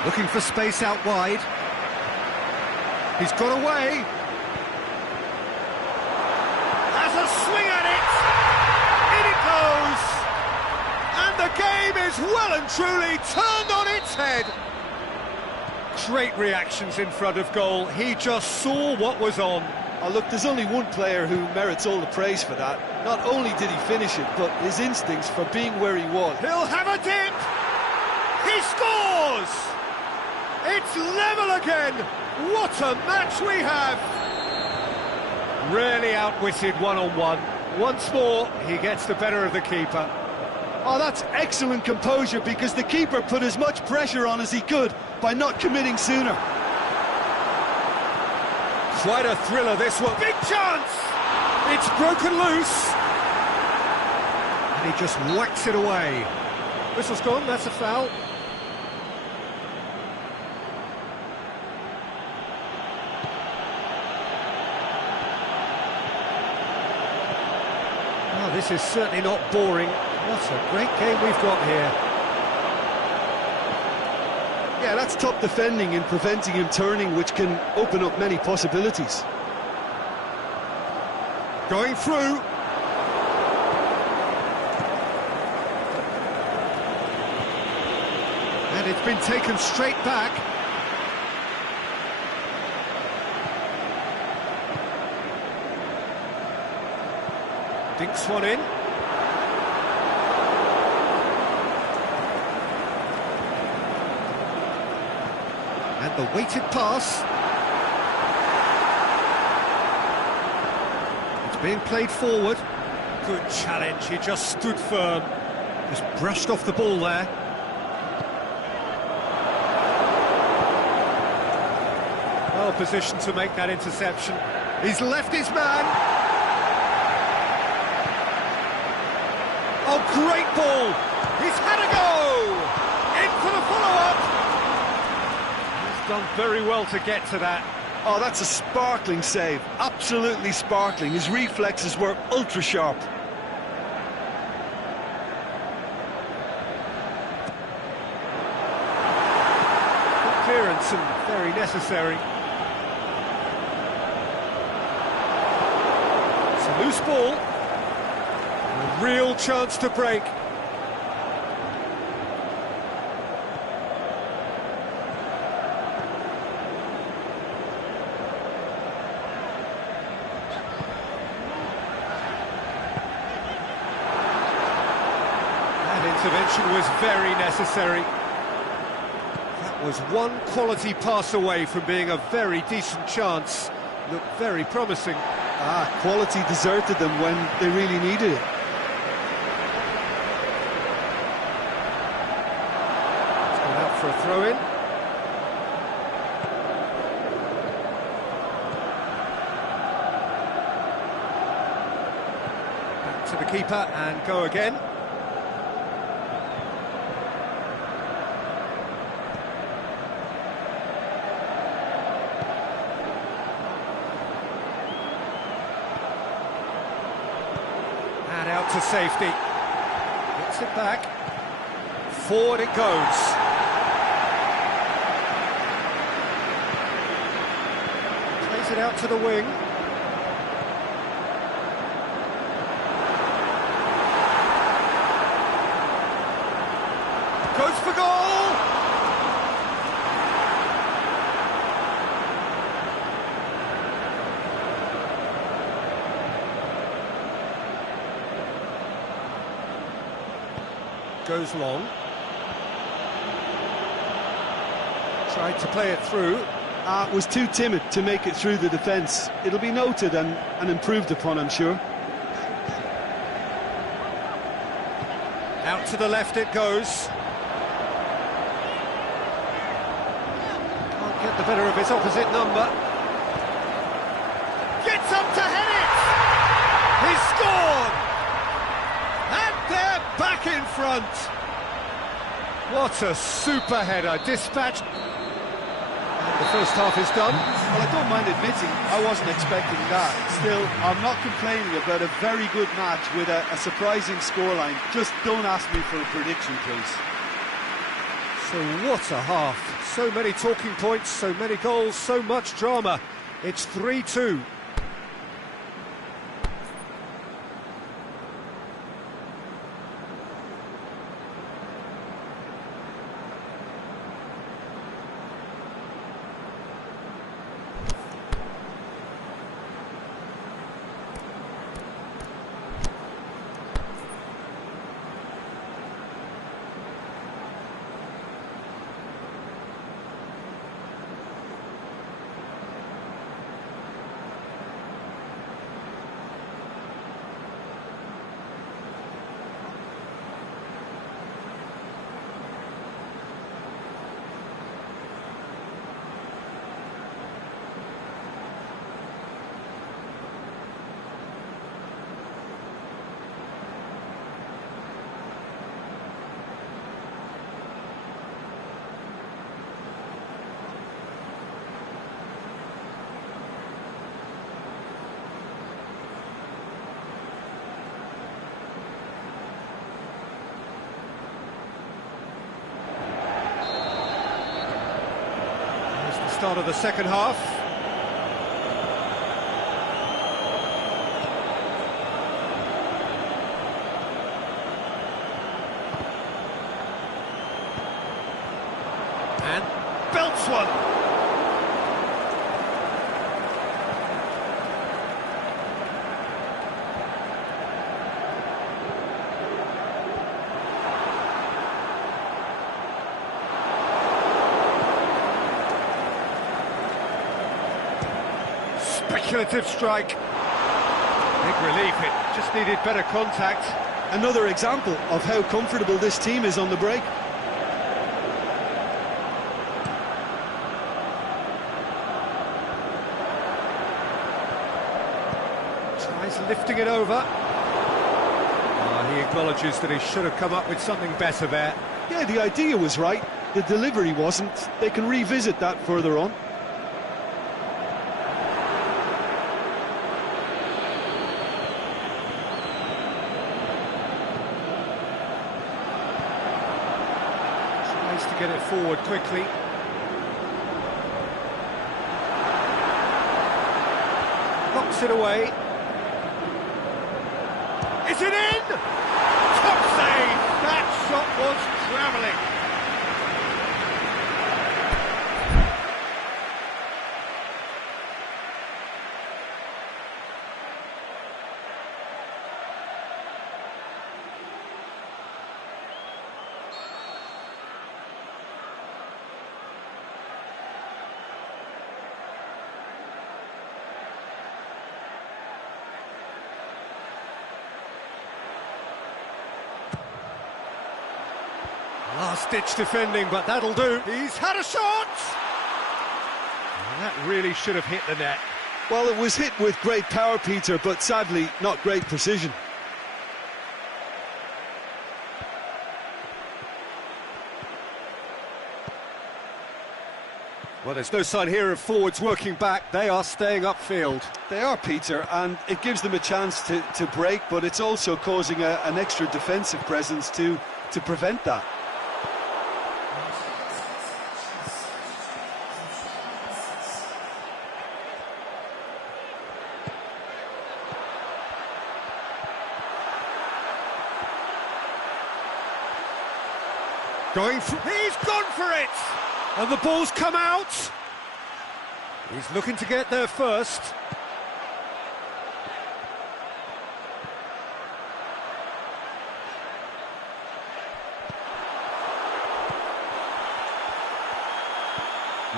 Looking for space out wide. He's got away. Has a swing at it. In it goes. And And the game is well and truly turned on its head. Great reactions in front of goal. He just saw what was on. Oh, look, there's only one player who merits all the praise for that. Not only did he finish it, but his instincts for being where he was. He'll have a dip! He scores! It's level again! What a match we have! Really outwitted one-on-one. Once more, he gets the better of the keeper. Oh, that's excellent composure, because the keeper put as much pressure on as he could by not committing sooner. Quite a thriller, this one. Big chance! It's broken loose. And he just whacks it away. Whistle's gone, that's a foul. Oh, this is certainly not boring. What a great game we've got here. Yeah, that's top defending and preventing him turning, which can open up many possibilities. Going through. And it's been taken straight back. Dinks one in. And the weighted pass. It's being played forward. Good challenge, he just stood firm. Just brushed off the ball there. Well positioned to make that interception. He's left his man. Oh, great ball! He's had a go! In for the follow-up! He's done very well to get to that. Oh, that's a sparkling save. Absolutely sparkling. His reflexes were ultra-sharp. Good clearance and very necessary. It's a loose ball. A real chance to break. That intervention was very necessary. That was one quality pass away from being a very decent chance. Looked very promising. Quality deserted them when they really needed it. For a throw-in. Back to the keeper and go again. And out to safety. Gets it back. Forward it goes. It out to the wing. Goes for goal! Goes long. Tried to play it through. Was too timid to make it through the defence. It'll be noted and improved upon, I'm sure. Out to the left it goes. Can't get the better of his opposite number. Gets up to head it! He's scored! And they're back in front! What a super header, dispatched. The first half is done. Well, I don't mind admitting I wasn't expecting that. Still, I'm not complaining about a very good match with a surprising scoreline. Just don't ask me for a prediction, please. So what a half. So many talking points, so many goals, so much drama. It's 3-2. start of the second half. And belts one. Speculative strike. Big relief, it just needed better contact. Another example of how comfortable this team is on the break. Tries lifting it over. He acknowledges that he should have come up with something better there. Yeah, the idea was right, the delivery wasn't. They can revisit that further on. To get it forward quickly. Knocks it away. Is it in? Top save! That shot was travelling. Last-ditch defending, but that'll do. He's had a shot! And that really should have hit the net. Well, it was hit with great power, Peter, but sadly, not great precision. Well, there's no sign here of forwards working back. They are staying upfield. They are, Peter, and it gives them a chance to break, but it's also causing an extra defensive presence to prevent that. Going for... He's gone for it! And the ball's come out. He's looking to get there first.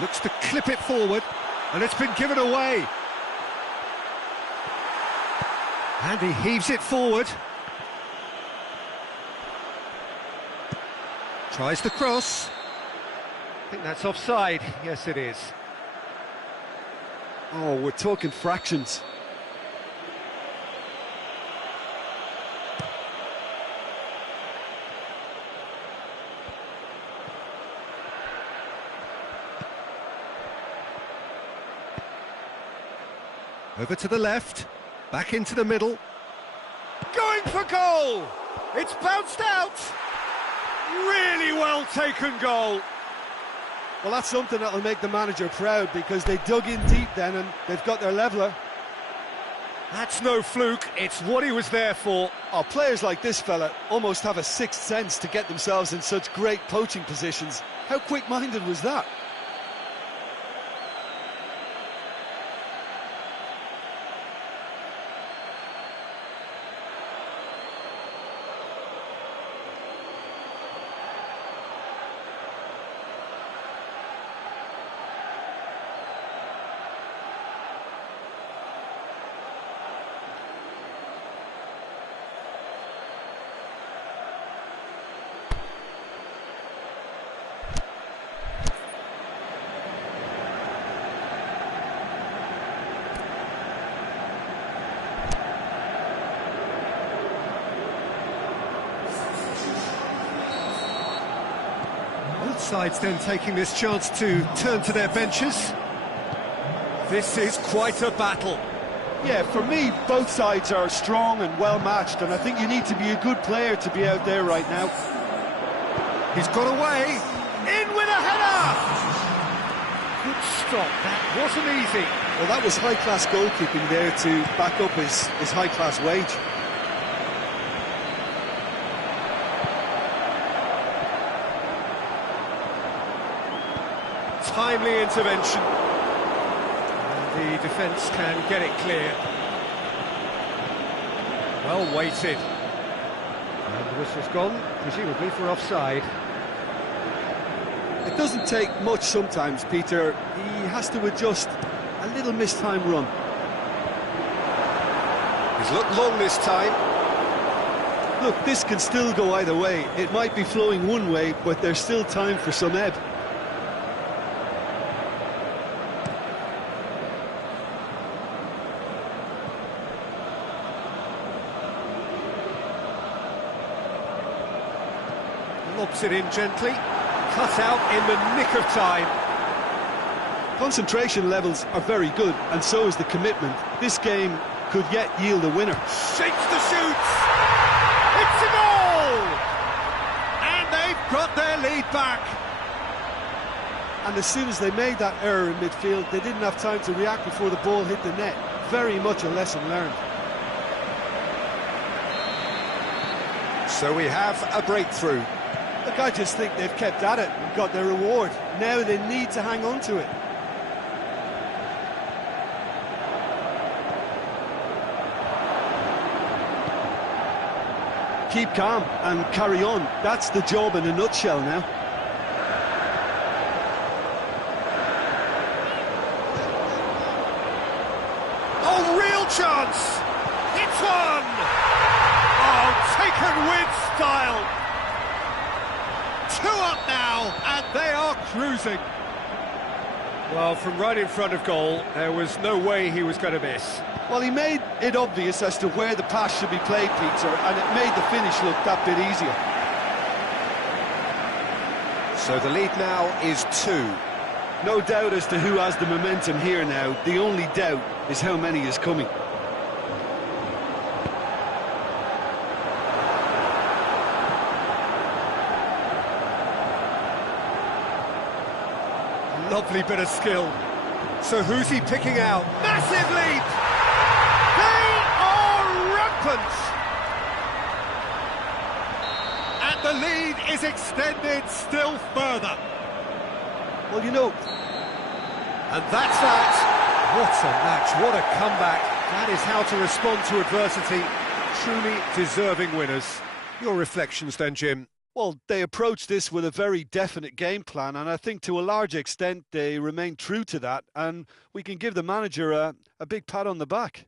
Looks to clip it forward, and it's been given away. And he heaves it forward. Tries the cross. I think that's offside. Yes, it is. Oh, we're talking fractions. Over to the left, back into the middle. Going for goal! It's bounced out! Really well taken goal. Well, that's something that'll make the manager proud, because they dug in deep then and they've got their leveller. That's no fluke, it's what he was there for. Oh, players like this fella almost have a sixth sense to get themselves in such great poaching positions. How quick-minded was that? Both sides then taking this chance to turn to their benches. This is quite a battle. Yeah, for me, both sides are strong and well-matched, and I think you need to be a good player to be out there right now. He's got away. In with a header! Good stop, that wasn't easy. Well, that was high-class goalkeeping there to back up his high-class wage. Timely intervention. And the defence can get it clear. Well weighted. And the whistle's gone, presumably for offside. It doesn't take much sometimes, Peter. He has to adjust a little mistimed run. He's looked long this time. Look, this can still go either way. It might be flowing one way, but there's still time for some ebb. Lobs it in gently. Cut out in the nick of time. Concentration levels are very good, and so is the commitment. This game could yet yield a winner. Shakes the shoots! It's a goal! And they've got their lead back. And as soon as they made that error in midfield, they didn't have time to react before the ball hit the net. Very much a lesson learned. So we have a breakthrough. Look, I just think they've kept at it and got their reward. Now they need to hang on to it. Keep calm and carry on. That's the job in a nutshell now. Oh, real chance! It's one! Oh, taken with style! 2 up now, and they are cruising. Well, from right in front of goal, there was no way he was going to miss. Well, he made it obvious as to where the pass should be played, Peter, and it made the finish look that bit easier. So the lead now is 2. No doubt as to who has the momentum here now. The only doubt is how many is coming. Lovely bit of skill. So who's he picking out? Massive leap! They are rampant! And the lead is extended still further. Well, you know... And that's that. What a match, what a comeback. That is how to respond to adversity. Truly deserving winners. Your reflections then, Jim? Well, they approached this with a very definite game plan, and I think to a large extent they remained true to that, and we can give the manager a big pat on the back.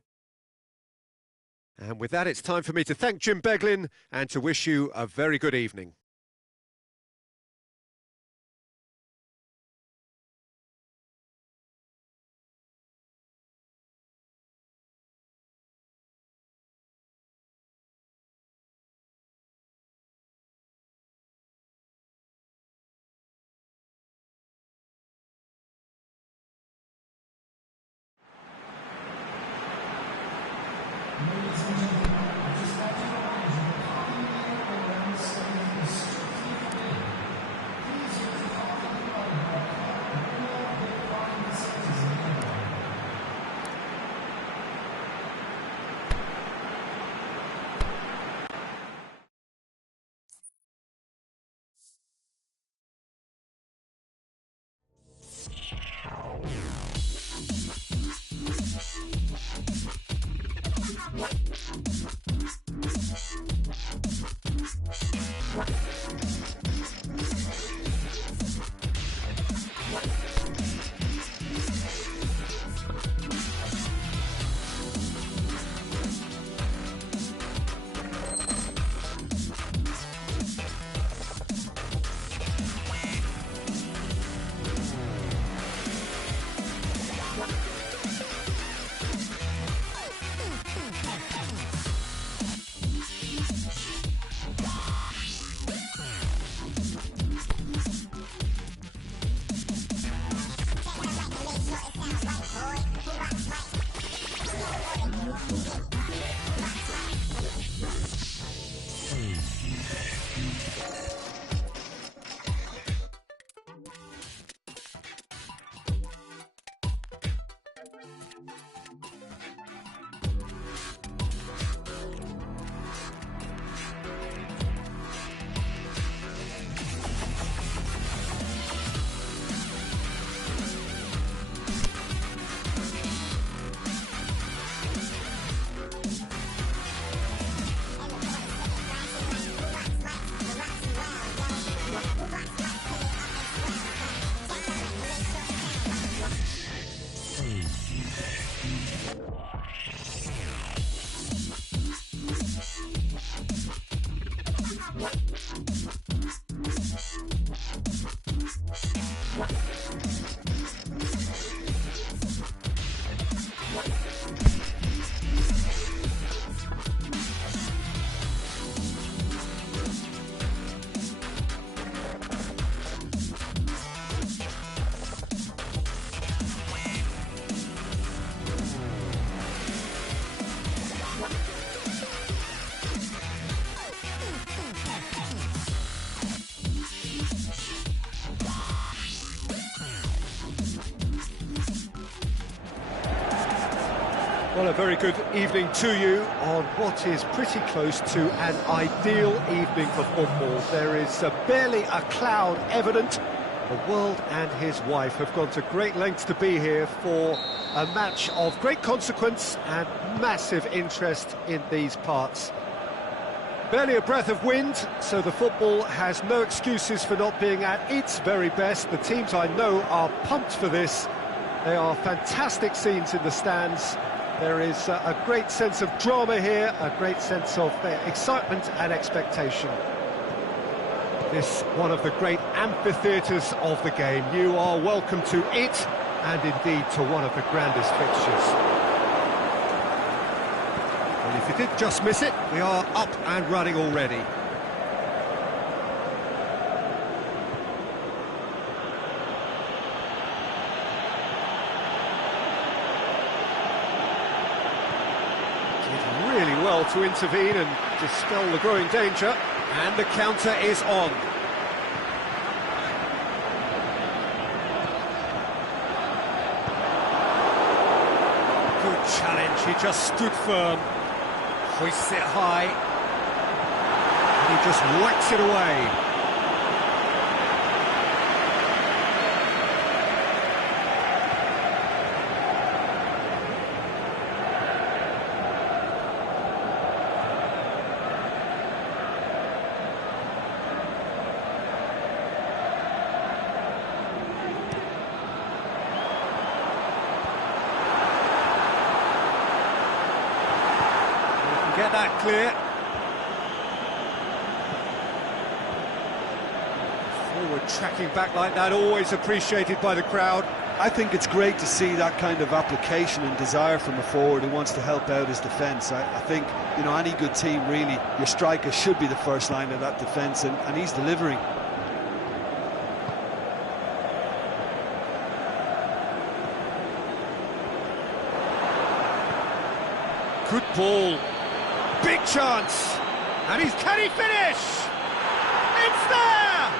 And with that, it's time for me to thank Jim Beglin and to wish you a very good evening. Well, a very good evening to you on what is pretty close to an ideal evening for football. There is barely a cloud evident. The world and his wife have gone to great lengths to be here for a match of great consequence and massive interest in these parts. Barely a breath of wind, so the football has no excuses for not being at its very best. The teams I know are pumped for this. They are fantastic scenes in the stands. There is a great sense of drama here, a great sense of excitement and expectation. This one of the great amphitheatres of the game. You are welcome to it, and indeed to one of the grandest fixtures. And if you did just miss it, we are up and running already. Did really well to intervene and dispel the growing danger, and the counter is on. Good challenge, he just stood firm. Hoists it high, and he just whacks it away. Get that clear. Forward tracking back like that, always appreciated by the crowd. I think it's great to see that kind of application and desire from a forward who wants to help out his defence. I think, you know, any good team, really, your striker should be the first line of that defence, and he's delivering. Good ball. Big chance, and can he finish? It's there!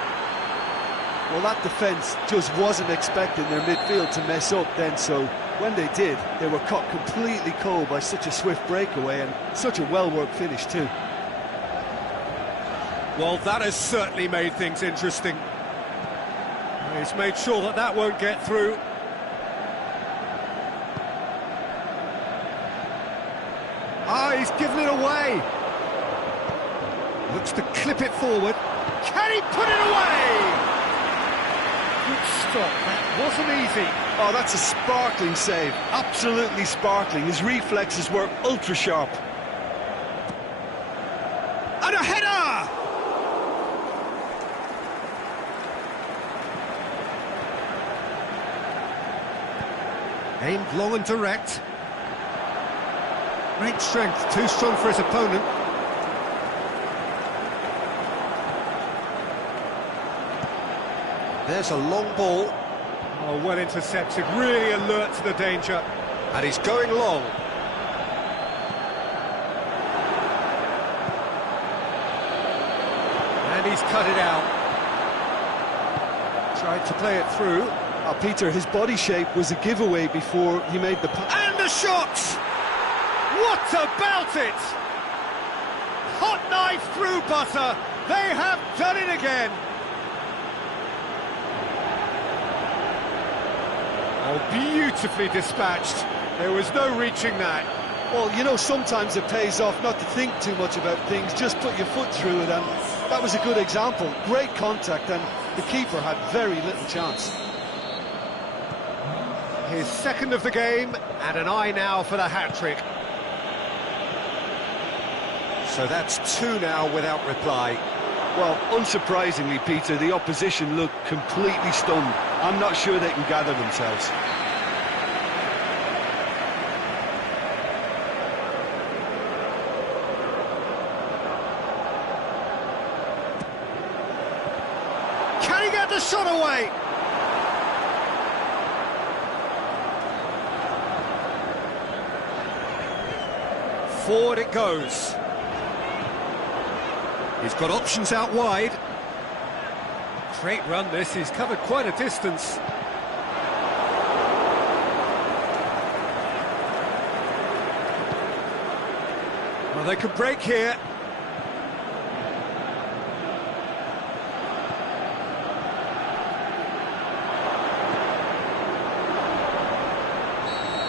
Well, that defence just wasn't expecting their midfield to mess up then, so when they did, they were caught completely cold by such a swift breakaway and such a well-worked finish too. Well, that has certainly made things interesting. He's made sure that that won't get through. Ah, he's given it away. Looks to clip it forward. Can he put it away? Good stop, that wasn't easy. Oh, that's a sparkling save, absolutely sparkling. His reflexes were ultra sharp. And a header! Aimed long and direct. Great strength, too strong for his opponent. There's a long ball. Oh, well intercepted, really alert to the danger. And he's going long. And he's cut it out. Tried to play it through. Oh, Peter, his body shape was a giveaway before he made the pass. And the shot! What about it? Hot knife through butter. They have done it again. Oh, beautifully dispatched. There was no reaching that. Well, you know, sometimes it pays off not to think too much about things, just put your foot through it, and that was a good example. Great contact, and the keeper had very little chance. His second of the game, and an eye now for the hat-trick. So that's two now without reply. Well, unsurprisingly, Peter, the opposition looked completely stunned. I'm not sure they can gather themselves. Can he get the shot away? Forward it goes. He's got options out wide. Great run this, he's covered quite a distance. Well, they could break here.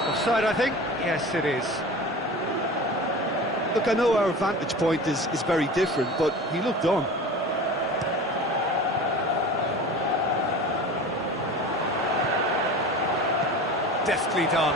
Offside, I think. Yes, it is. Look, I know our vantage point is very different, but he looked on. Deftly done.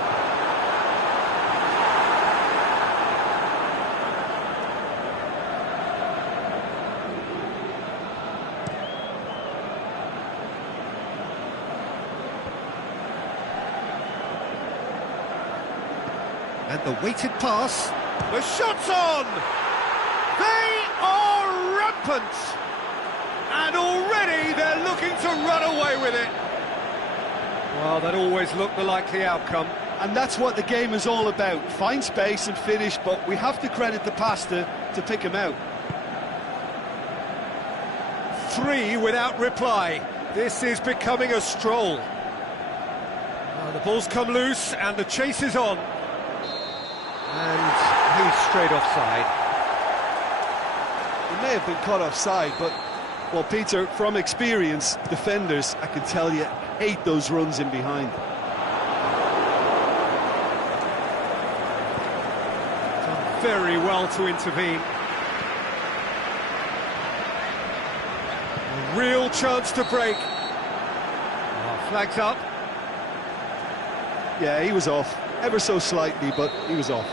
And the weighted pass. The shot's on! They are rampant! And already they're looking to run away with it. Well, that always looked the likely outcome. And that's what the game is all about. Find space and finish, but we have to credit the pass to pick him out. 3 without reply. This is becoming a stroll. Well, the ball's come loose and the chase is on. And he's straight offside. He may have been caught offside, but, well, Peter, from experience, defenders, I can tell you, hate those runs in behind. Done very well to intervene. A real chance to break. Oh, flags up. Yeah, he was off, ever so slightly, but he was off.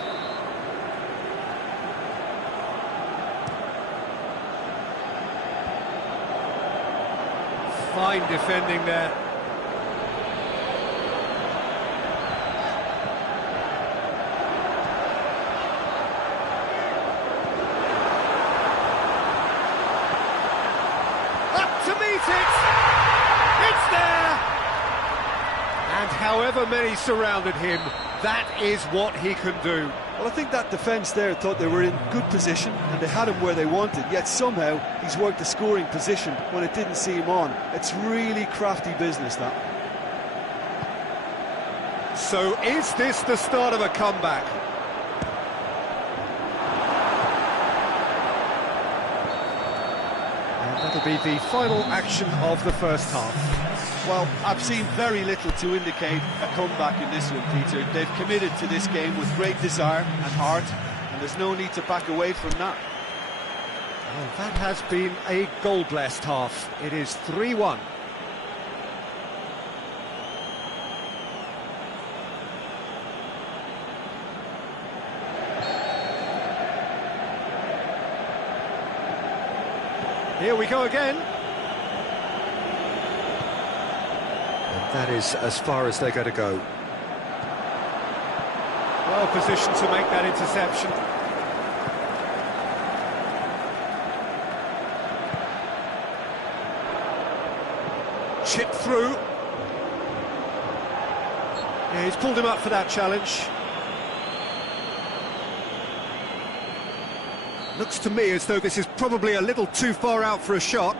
Fine defending there. Up to meet it! It's there! And however many surrounded him, that is what he can do. Well, I think that defence there thought they were in good position and they had him where they wanted, yet somehow he's worked the scoring position when it didn't see him on. It's really crafty business, that. So is this the start of a comeback? And that'll be the final action of the first half. Well, I've seen very little to indicate a comeback in this one, Peter. They've committed to this game with great desire and heart, and there's no need to back away from that. Well, that has been a goal-blessed half. It is 3-1. Here we go again. And that is as far as they're going to go. Well positioned to make that interception. Chip through. Yeah, he's pulled him up for that challenge. Looks to me as though this is probably a little too far out for a shot.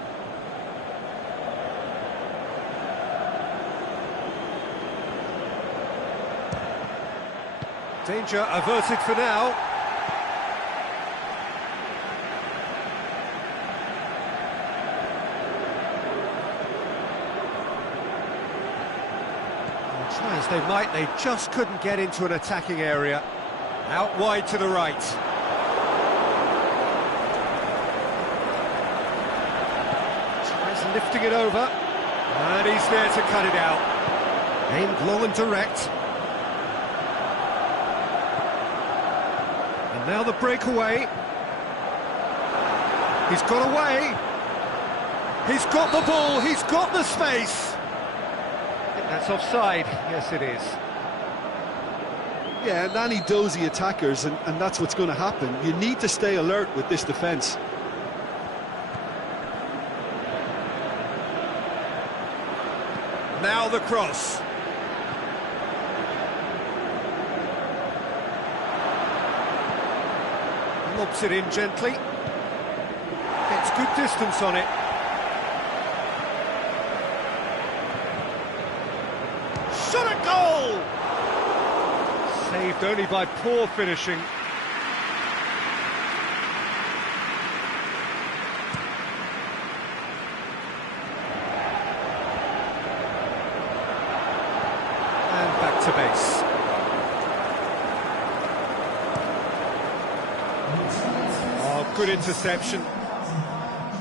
Danger averted for now. Well, try as they might, they just couldn't get into an attacking area. Out wide to the right. Tries lifting it over. And he's there to cut it out. Aimed long and direct. And now the breakaway. He's got away. He's got the ball. He's got the space. I think that's offside. Yes, it is. Yeah, and any dozy attackers, and that's what's going to happen. You need to stay alert with this defence. Now the cross. Lobs it in gently. Gets good distance on it. Shot at goal! Saved only by poor finishing. database. Oh, good interception.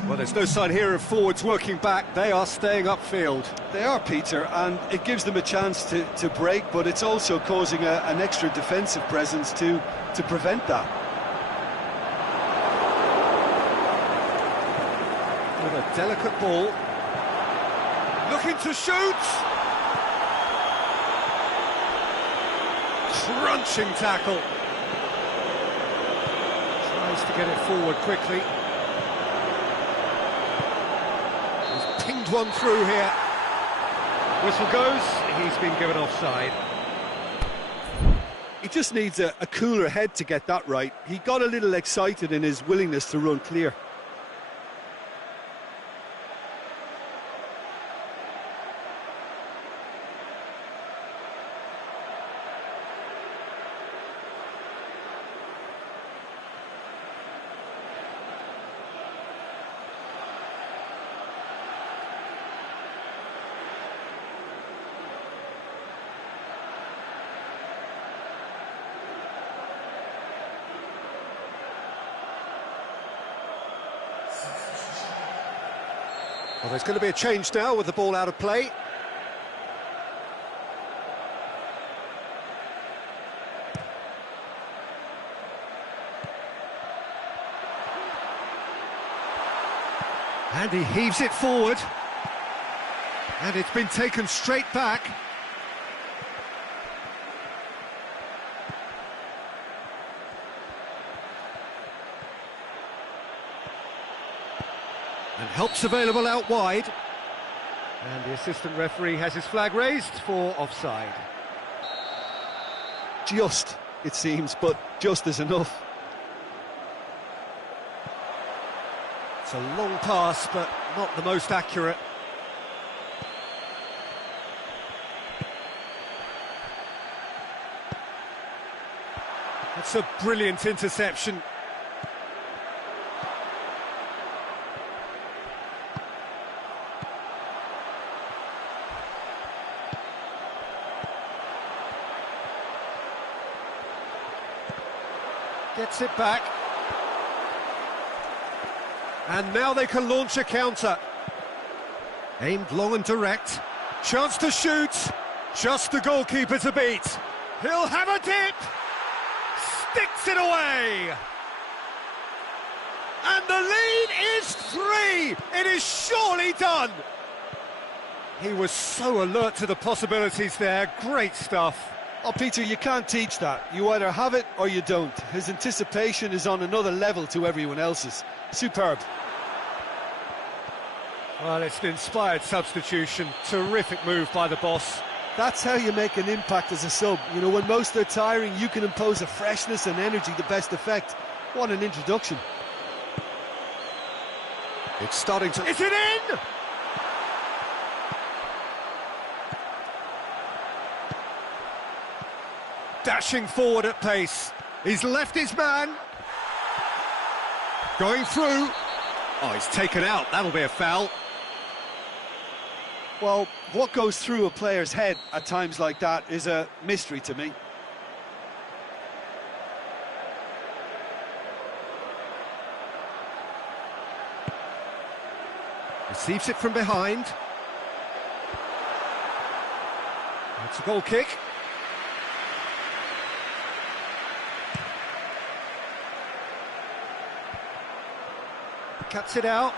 Well, there's no sign here of forwards working back. They are staying upfield. They are, Peter, and it gives them a chance to break, but it's also causing an extra defensive presence to prevent that. With a delicate ball. Looking to shoot! Crunching tackle. Tries to get it forward quickly. He's pinged one through here. Whistle goes, he's been given offside. He just needs a cooler head to get that right. He got a little excited in his willingness to run clear. Well, there's going to be a change now with the ball out of play. And he heaves it forward. And it's been taken straight back. And help's available out wide. And the assistant referee has his flag raised for offside. Just, it seems, but just is enough. It's a long pass, but not the most accurate. That's a brilliant interception. Gets it back. And now they can launch a counter. Aimed long and direct. Chance to shoot. Just the goalkeeper to beat. He'll have a dip. Sticks it away. And the lead is 3. It is surely done. He was so alert to the possibilities there. Great stuff. Oh, Peter, you can't teach that. You either have it or you don't. His anticipation is on another level to everyone else's. Superb. Well, it's an inspired substitution. Terrific move by the boss. That's how you make an impact as a sub. You know, when most are tiring, you can impose a freshness and energy to best effect. What an introduction. It's starting to... Is it in? Dashing forward at pace. He's left his man. Going through. Oh, he's taken out. That'll be a foul. Well, what goes through a player's head at times like that is a mystery to me. Receives it from behind. It's a goal kick. Cuts it out.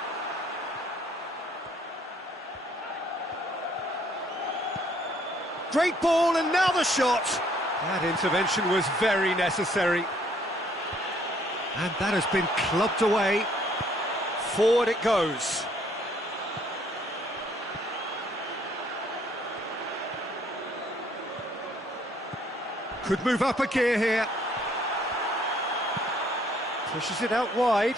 Great ball, and now the shot. That intervention was very necessary. And that has been clubbed away. Forward it goes. Could move up a gear here. Pushes it out wide.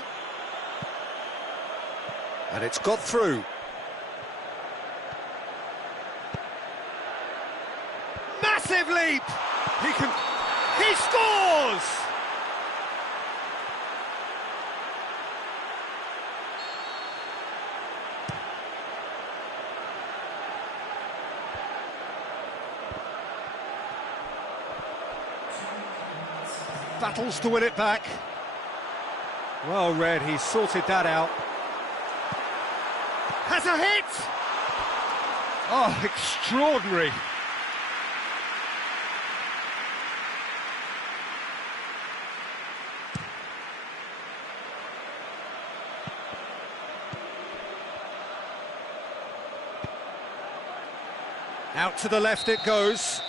And it's got through. Massive leap! He scores! battles to win it back. Well read, he sorted that out. Has a hit! Oh, extraordinary. Out to the left it goes.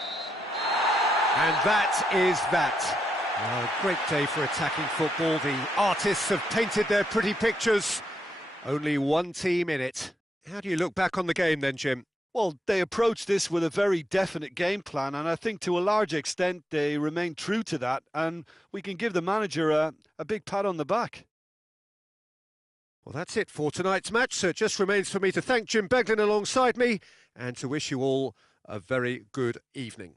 And that is that. Well, a great day for attacking football. The artists have painted their pretty pictures. Only one team in it. How do you look back on the game then, Jim? Well, they approached this with a very definite game plan, and I think to a large extent they remained true to that, and we can give the manager a big pat on the back. Well, that's it for tonight's match, so it just remains for me to thank Jim Beglin alongside me and to wish you all a very good evening.